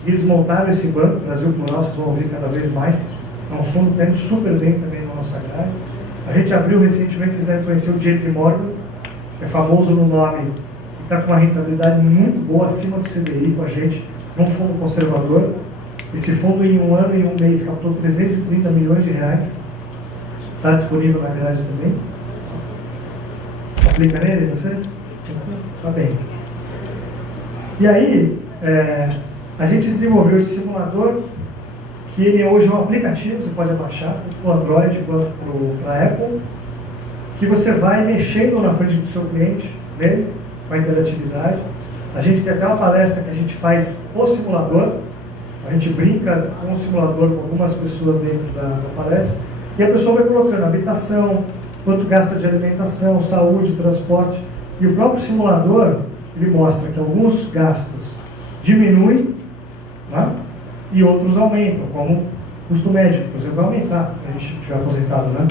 e eles montaram esse banco, Brasil Plural, vocês vão ouvir cada vez mais. É um fundo que está indo super bem também na nossa grade. A gente abriu recentemente, vocês devem conhecer o JP Morgan, que é famoso no nome, e está com uma rentabilidade muito boa, acima do CDI com a gente, num fundo conservador. Esse fundo, em 1 ano e 1 mês, captou 330 milhões de reais. Está disponível na grade também. Aplica nele, você? Está bem. E aí, a gente desenvolveu esse simulador que ele hoje é um aplicativo, você pode baixar, tanto para o Android quanto para a Apple, que você vai mexendo na frente do seu cliente, nele, com a interatividade. A gente tem até uma palestra que a gente faz o simulador, a gente brinca com o simulador com algumas pessoas dentro da palestra, e a pessoa vai colocando habitação, quanto gasta de alimentação, saúde, transporte, e o próprio simulador, ele mostra que alguns gastos diminuem, né, e outros aumentam, como custo médico, por exemplo, vai aumentar, se a gente estiver aposentado, né?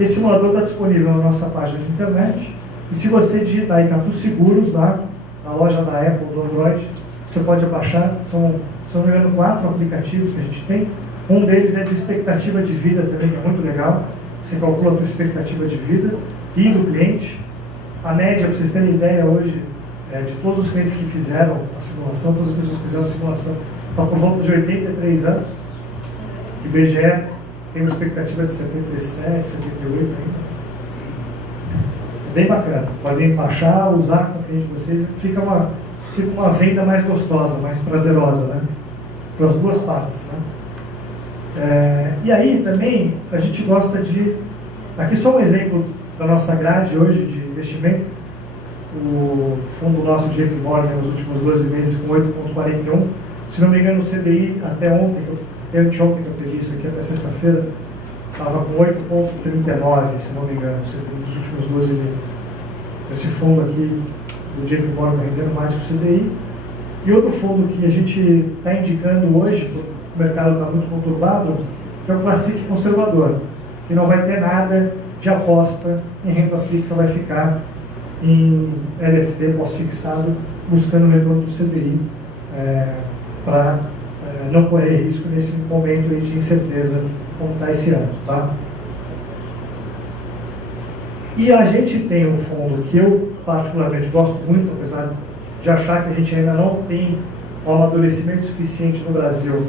Esse simulador está disponível na nossa página de internet, e se você digitar Icatu Seguros lá, na loja da Apple ou do Android, você pode baixar, se não me engano, 4 aplicativos que a gente tem. Um deles é de expectativa de vida também, que é muito legal. Você calcula a sua expectativa de vida e do cliente. A média, para vocês terem ideia hoje, de todos os clientes que fizeram a simulação, todas as pessoas que fizeram a simulação, está por volta de 83 anos. O IBGE tem uma expectativa de 77, 78 ainda. É bem bacana. Podem baixar, usar com o cliente de vocês, fica uma venda mais gostosa, mais prazerosa, né? Para as duas partes, né? E aí também a gente gosta de... Aqui só um exemplo da nossa grade hoje de investimento. O fundo nosso de JP Morgan nos últimos 12 meses com 8,41. Se não me engano, o CDI até ontem, até anteontem que eu peguei isso aqui, até sexta-feira, estava com 8,39, se não me engano, nos últimos 12 meses. Esse fundo aqui do JP Morgan rendendo mais que o CDI. E outro fundo que a gente está indicando hoje, porque o mercado está muito conturbado, que é o Classic Conservador, que não vai ter nada de aposta em renda fixa, vai ficar em LFT pós-fixado, buscando o retorno do CDI, para não correr risco nesse momento aí de incerteza como está esse ano. Tá? E a gente tem um fundo que eu particularmente gosto muito, apesar de achar que a gente ainda não tem um amadurecimento suficiente no Brasil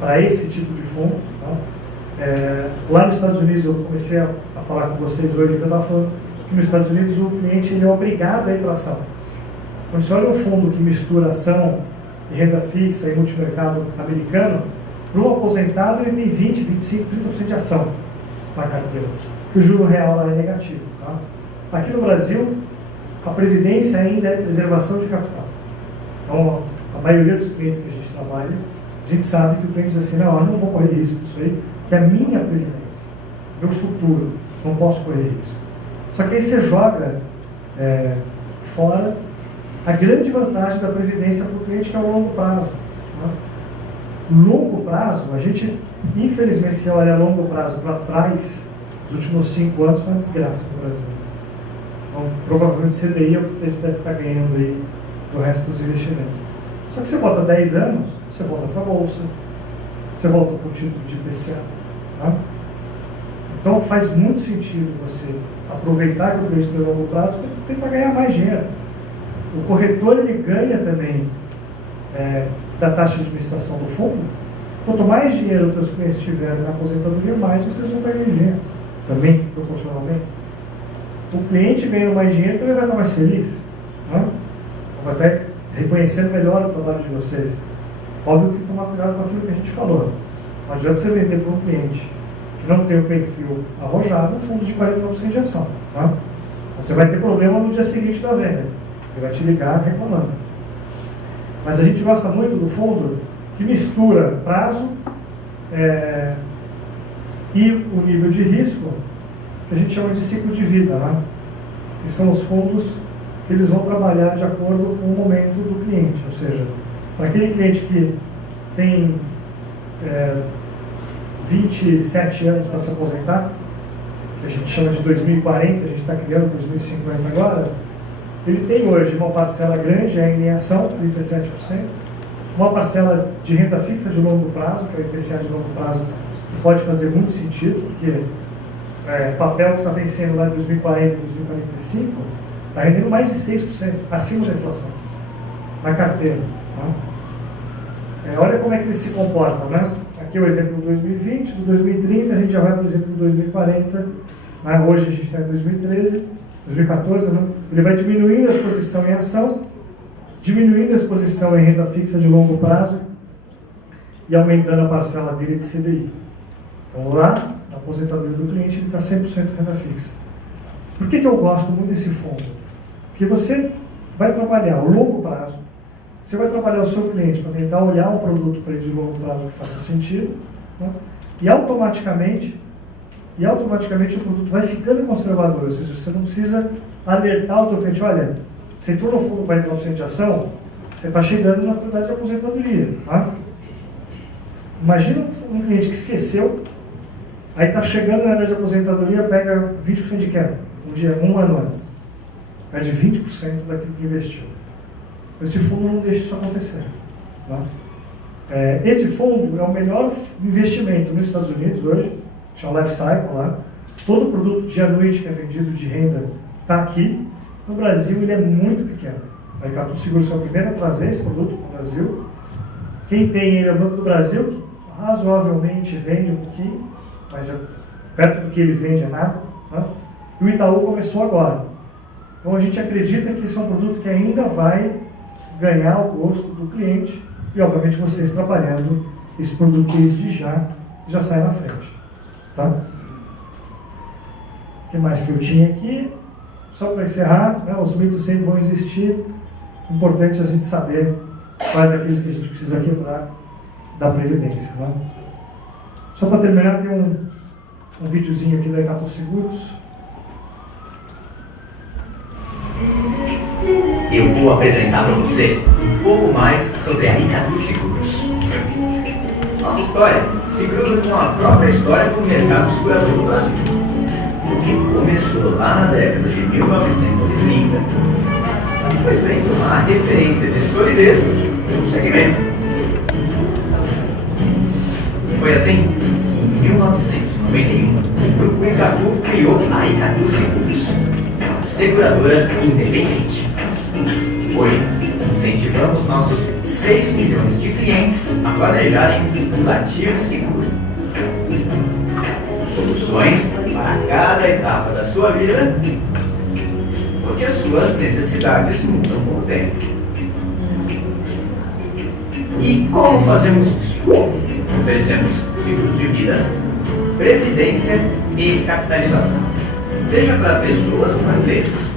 para esse tipo de fundo. Tá? Lá nos Estados Unidos, eu comecei a falar com vocês hoje, eu estava falando que nos Estados Unidos o cliente ele é obrigado a ir para a ação. Quando você olha um fundo que mistura ação e renda fixa e multimercado americano, para um aposentado ele tem 20, 25, 30% de ação na carteira, que o juro real lá é negativo. Tá? Aqui no Brasil, a previdência ainda é preservação de capital. Então, a maioria dos clientes que a gente trabalha, a gente sabe que o cliente diz assim, não, eu não vou correr risco disso aí, que é a minha previdência, meu futuro, não posso correr risco. Só que aí você joga fora a grande vantagem da previdência para o cliente, que é o longo prazo. Né? Longo prazo, a gente, infelizmente, se olha a longo prazo para trás, os últimos 5 anos foi uma desgraça no Brasil. Então, provavelmente o CDI é o que deve estar ganhando aí do resto dos investimentos. Só que você bota 10 anos, você volta para a Bolsa, você volta para o título de IPCA. Tá? Então faz muito sentido você aproveitar que o cliente tem longo prazo para tentar ganhar mais dinheiro. O corretor ele ganha também da taxa de administração do fundo. Quanto mais dinheiro os seus clientes tiverem na aposentadoria, mais vocês vão estar ganhando dinheiro. Também, proporcionalmente. O cliente ganhando mais dinheiro também vai estar mais feliz. Né? Vai estar reconhecendo melhor o trabalho de vocês. Óbvio que tem que tomar cuidado com aquilo que a gente falou. Não adianta você vender para um cliente que não tem o perfil arrojado um fundo de 49% de ação. Tá? Você vai ter problema no dia seguinte da venda. Ele vai te ligar reclamando. Mas a gente gosta muito do fundo que mistura prazo e o nível de risco, que a gente chama de ciclo de vida, né? Que são os fundos que eles vão trabalhar de acordo com o momento do cliente. Ou seja, para aquele cliente que tem 27 anos para se aposentar, que a gente chama de 2040, a gente está criando 2050 agora, ele tem hoje uma parcela grande ainda em ação, 37%, uma parcela de renda fixa de longo prazo, que é o IPCA de longo prazo, que pode fazer muito sentido, porque papel que está vencendo lá em 2040 e 2045 está rendendo mais de 6%, acima da inflação, na carteira. Tá? Olha como é que eles se comportam, né? Aqui é o exemplo do 2020, do 2030, a gente já vai para o exemplo do 2040, né? Hoje a gente está em 2013, 2014, né? Ele vai diminuindo a exposição em ação, diminuindo a exposição em renda fixa de longo prazo e aumentando a parcela dele de CDI. Então lá, na aposentadoria do cliente, ele está 100% renda fixa. Por que eu gosto muito desse fundo? Porque você vai trabalhar a longo prazo, você vai trabalhar o seu cliente para tentar olhar um produto para ele de longo prazo que faça sentido, né? e automaticamente o produto vai ficando conservador, ou seja, você não precisa alertar o teu cliente, olha, você entrou no fundo 49% de ação, você está chegando na idade de aposentadoria. Tá? Imagina um cliente que esqueceu, aí está chegando na idade de aposentadoria, pega 20% de queda, um ano antes. Perde 20% daquilo que investiu. Esse fundo não deixa isso acontecer. Tá? Esse fundo é o melhor investimento nos Estados Unidos hoje, chama Life Cycle lá. Todo produto de anuity que é vendido de renda está aqui. No Brasil ele é muito pequeno. A Icatu Seguros é o primeiro a trazer esse produto para o Brasil. Quem tem ele é o Banco do Brasil, que razoavelmente vende um pouquinho, mas perto do que ele vende é nada. Tá? E o Itaú começou agora. Então a gente acredita que esse é um produto que ainda vai ganhar o gosto do cliente e, obviamente, vocês trabalhando esse produto desde já sai na frente. Tá? O que mais que eu tinha aqui? Só para encerrar, né, os mitos sempre vão existir. Importante a gente saber quais aqueles que a gente precisa quebrar da Previdência. Né? Só para terminar, tem um videozinho aqui da Icatu Seguros. Eu vou apresentar para você um pouco mais sobre a Icatu Seguros. Nossa história se cruza com a própria história do mercado segurador do Brasil, o que começou lá na década de 1930 e foi sendo uma referência de solidez no segmento. Foi assim que, em 1991, o Grupo Icatu criou a Icatu Seguros, uma seguradora independente. Hoje, incentivamos nossos 6 milhões de clientes a planejarem um futuro ativo e seguro. Soluções para cada etapa da sua vida, porque suas necessidades mudam com o tempo. E como fazemos isso? Oferecemos seguros de vida, previdência e capitalização, seja para pessoas ou para empresas.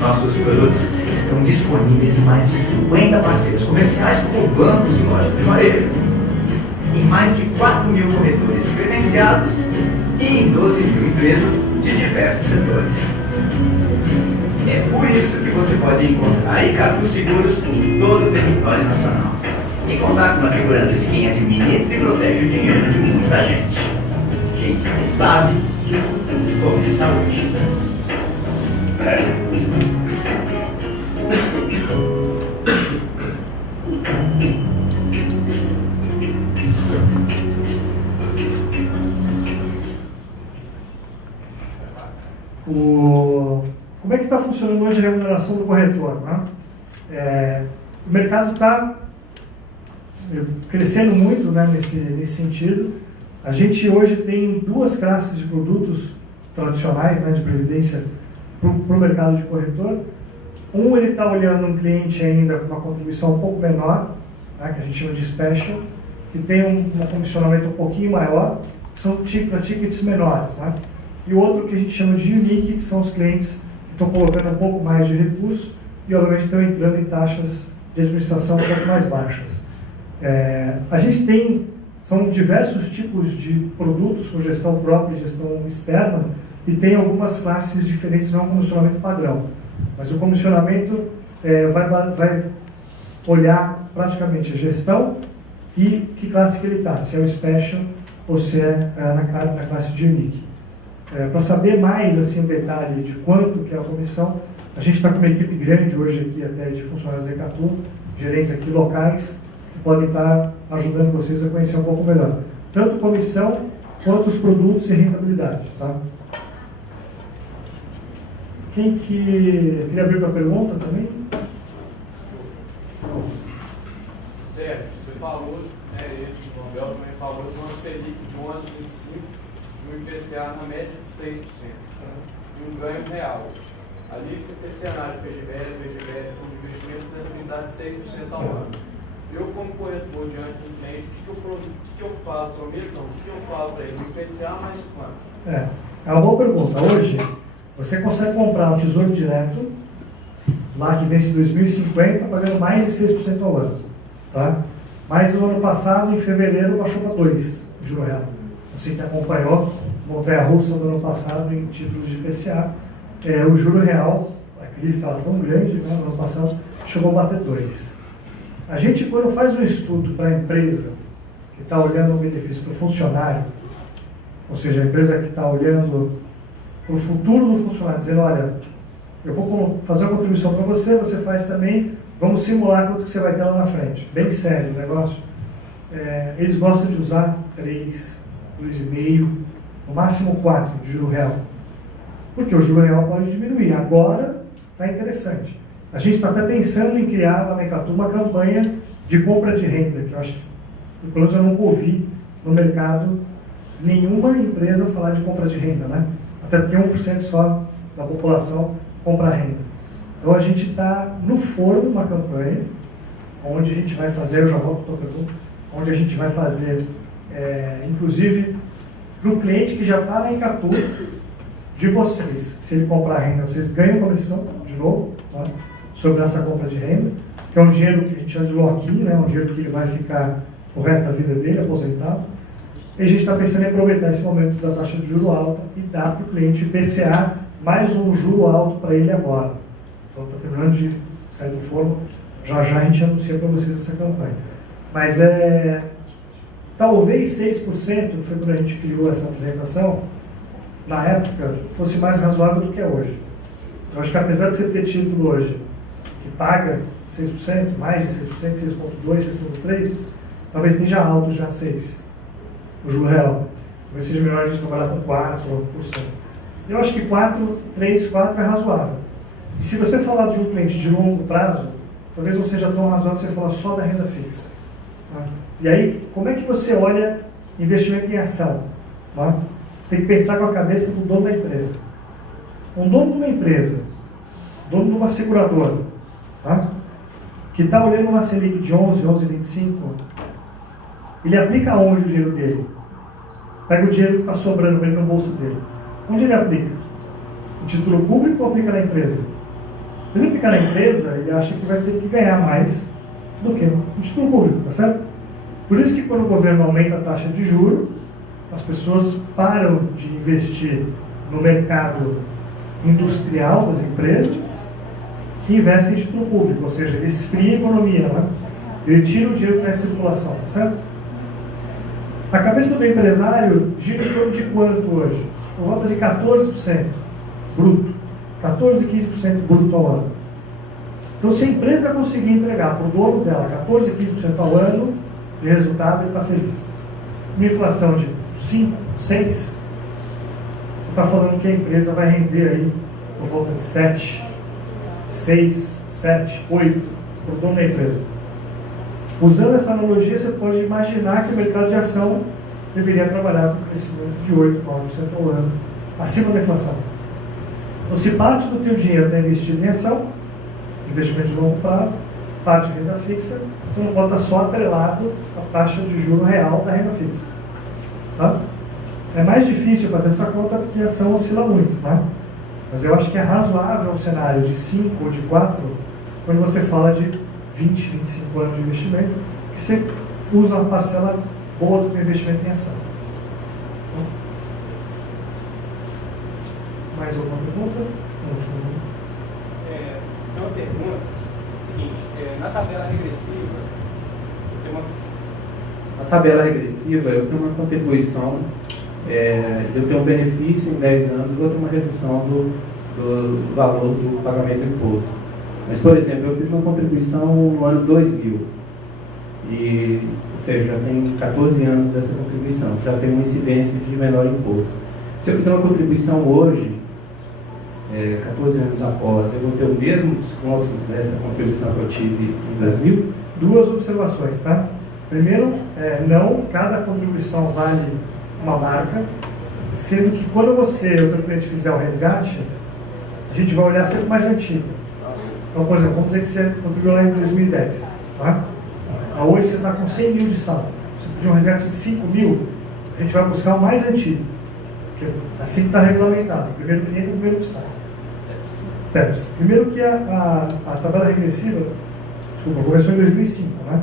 Nossos produtos estão disponíveis em mais de 50 parceiros comerciais, como bancos e lojas de varejo, em mais de 4.000 corretores credenciados e em 12.000 empresas de diversos setores. É por isso que você pode encontrar a Icatu Seguros em todo o território nacional e contar com a segurança de quem administra e protege o dinheiro de muita gente. Gente que sabe que o futuro começa hoje. Como é que está funcionando hoje a remuneração do corretor? Né? O mercado está crescendo muito, né, nesse sentido. A gente hoje tem duas classes de produtos tradicionais, né, de previdência para o mercado de corretor. Ele está olhando um cliente ainda com uma contribuição um pouco menor, né, que a gente chama de special, que tem um comissionamento um pouquinho maior, que são para tickets menores. Né? E o outro que a gente chama de unique, que são os clientes que estão colocando um pouco mais de recurso e, obviamente, estão entrando em taxas de administração um pouco mais baixas. A gente são diversos tipos de produtos com gestão própria e gestão externa, e tem algumas classes diferentes, não é um comissionamento padrão. Mas o comissionamento vai olhar praticamente a gestão e que classe que ele está, se é o special ou se é na classe de unique. Para saber mais assim, o detalhe de quanto que é a comissão, a gente está com uma equipe grande hoje aqui até de funcionários da Icatu, gerentes aqui locais, que podem estar ajudando vocês a conhecer um pouco melhor. Tanto comissão, quanto os produtos e rentabilidade. Tá? Quem que queria abrir para pergunta também? Sérgio, você falou, né, o Mabel também falou de uma Selic de 11,25, de um IPCA na média de 6%, e um ganho real. Ali você tem cenário de PGBL, fundo de investimento, rentabilidade de 6% ao ano. eu como corretor diante do cliente, o que eu falo, prometo não, o que eu falo para ele? O IPCA mais quanto? É uma boa pergunta. Hoje, você consegue comprar um tesouro direto, lá que vence 2050, pagando mais de 6% ao ano. Tá? Mas no ano passado, em fevereiro, baixou para 2% o juro real. Você que acompanhou montanha-russa do ano passado em títulos de IPCA, o juro real, a crise estava tão grande, né, no ano passado, chegou a bater 2%. A gente, quando faz um estudo para a empresa que está olhando o benefício para o funcionário, ou seja, a empresa que está olhando para o futuro do funcionário, dizendo, olha, eu vou fazer uma contribuição para você, você faz também, vamos simular quanto que você vai ter lá na frente. Bem sério o negócio. Eles gostam de usar 3, 2,5, no máximo 4 de juro real. Porque o juro real pode diminuir. Agora está interessante. A gente está até pensando em criar na Mecatu uma campanha de compra de renda, que eu acho que, pelo menos eu nunca ouvi no mercado nenhuma empresa falar de compra de renda, né? Até porque 1% só da população compra renda. Então a gente está no forno uma campanha, onde a gente vai fazer, eu já volto para a tua pergunta, onde a gente vai fazer, inclusive, para o cliente que já está na Mecatu, de vocês, se ele comprar renda, vocês ganham comissão, de novo, tá? Sobre essa compra de renda, que é um dinheiro que a gente chama de lock-in, né? Um dinheiro que ele vai ficar o resto da vida dele, aposentado. E a gente está pensando em aproveitar esse momento da taxa de juro alta e dar para o cliente IPCA mais um juro alto para ele agora. Então está terminando de sair do forno, já a gente anuncia para vocês essa campanha. Mas talvez 6%, foi quando a gente criou essa apresentação, na época, fosse mais razoável do que é hoje. Eu acho que apesar de você ter título hoje que paga 6%, mais de 6%, 6,2%, 6,3%, talvez esteja alto já 6%, o juro real. Talvez seja melhor a gente trabalhar com 4%. Eu acho que 3, 4% é razoável. E se você falar de um cliente de longo prazo, talvez não seja tão razoável você falar só da renda fixa. Tá? E aí, como é que você olha investimento em ação? Tá? Você tem que pensar com a cabeça do dono da empresa. Um dono de uma empresa, dono de uma seguradora, tá? Que está olhando uma Selic de 11, 11,25, ele aplica onde o dinheiro dele? Pega o dinheiro que está sobrando para ele no bolso dele. Onde ele aplica? No título público ou aplica na empresa? Se ele aplicar na empresa, ele acha que vai ter que ganhar mais do que no título público, tá certo? Por isso que quando o governo aumenta a taxa de juros, as pessoas param de investir no mercado industrial das empresas e investem em título público, ou seja, ele esfria a economia, né? Ele tira o dinheiro que está em circulação, tá certo? A cabeça do empresário gira em torno de quanto hoje? Por volta de 14% bruto, 14, 15% bruto ao ano. Então, se a empresa conseguir entregar para o dono dela 14, 15% ao ano de resultado, ele está feliz. Uma inflação de 5, 6, você está falando que a empresa vai render aí por volta de 7, 6, 7, 8 para o dono da empresa. Usando essa analogia, você pode imaginar que o mercado de ação deveria trabalhar com crescimento de 8, 9% ao ano, acima da inflação. Então, se parte do teu dinheiro está investido em ação, investimento de longo prazo, parte de renda fixa, você não pode estar só atrelado à taxa de juro real da renda fixa. Tá? É mais difícil fazer essa conta porque a ação oscila muito, né? Mas eu acho que é razoável um cenário de 5 ou de 4 quando você fala de 20, 25 anos de investimento, que você usa uma parcela boa do investimento em ação. Mais alguma pergunta? Tem uma pergunta, seguinte, na tabela regressiva, eu tenho uma contribuição, eu tenho um benefício em 10 anos, vou ter uma redução do valor do pagamento do imposto. Mas, por exemplo, eu fiz uma contribuição no ano 2000, ou seja, já tem 14 anos dessa contribuição, já tem uma incidência de menor imposto. Se eu fizer uma contribuição hoje, 14 anos após, eu vou ter o mesmo desconto dessa contribuição que eu tive em 2000? Duas observações, tá? Primeiro, não, cada contribuição vale uma marca, sendo que quando o cliente fizer o resgate, a gente vai olhar sempre mais antigo. Então, por exemplo, vamos dizer que você contribuiu lá em 2010, tá? Hoje você está com 100 mil de saldo. Você pediu um resgate de 5 mil, a gente vai buscar o mais antigo. Porque assim que está regulamentado. Primeiro cliente e primeiro que sai. PEPS. Primeiro que a tabela regressiva, desculpa, começou em 2005, né?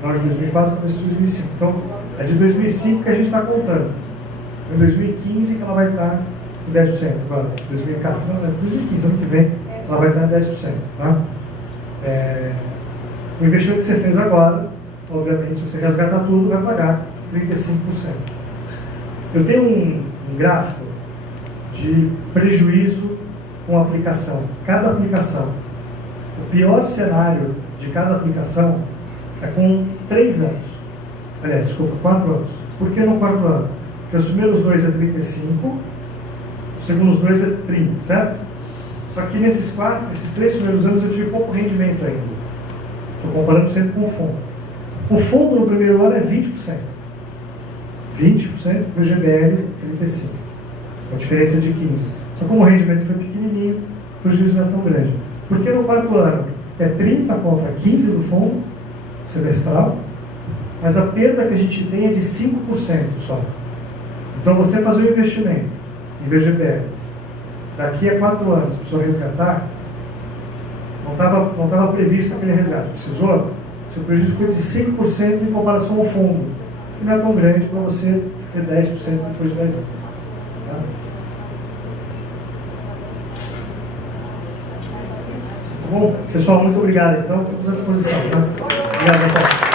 Final de 2004, começou em 2005. Então, é de 2005 que a gente está contando. Em 2015 que ela vai estar em 10%. Agora, 2014, não, é 2015, ano que vem, ela vai estar em 10%. Tá? O investimento que você fez agora, obviamente, se você resgatar tudo, vai pagar 35%. Eu tenho um gráfico de prejuízo com a aplicação. Cada aplicação. O pior cenário de cada aplicação é com 3 anos. Aliás, desculpa, 4 anos. Por que no 4 ano? Porque os primeiros 2 é 35, os segundos 2 é 30, certo? Só que esses 3 primeiros anos eu tive pouco rendimento ainda. Estou comparando sempre com o fundo. O fundo no primeiro ano é 20%. 20% para o GBL 35%. A diferença é de 15%. Só como o rendimento foi pequenininho, o prejuízo não é tão grande. Porque no 4º ano é 30 contra 15 do fundo semestral, mas a perda que a gente tem é de 5% só. Então você fazer um investimento em VGBL, daqui a 4 anos precisou resgatar, não estava previsto aquele resgate, precisou, seu prejuízo foi de 5% em comparação ao fundo, que não é tão grande para você ter 10% depois de 10 anos. Tá? Bom, pessoal, muito obrigado. Então, estamos à disposição. Tá? Obrigado, então.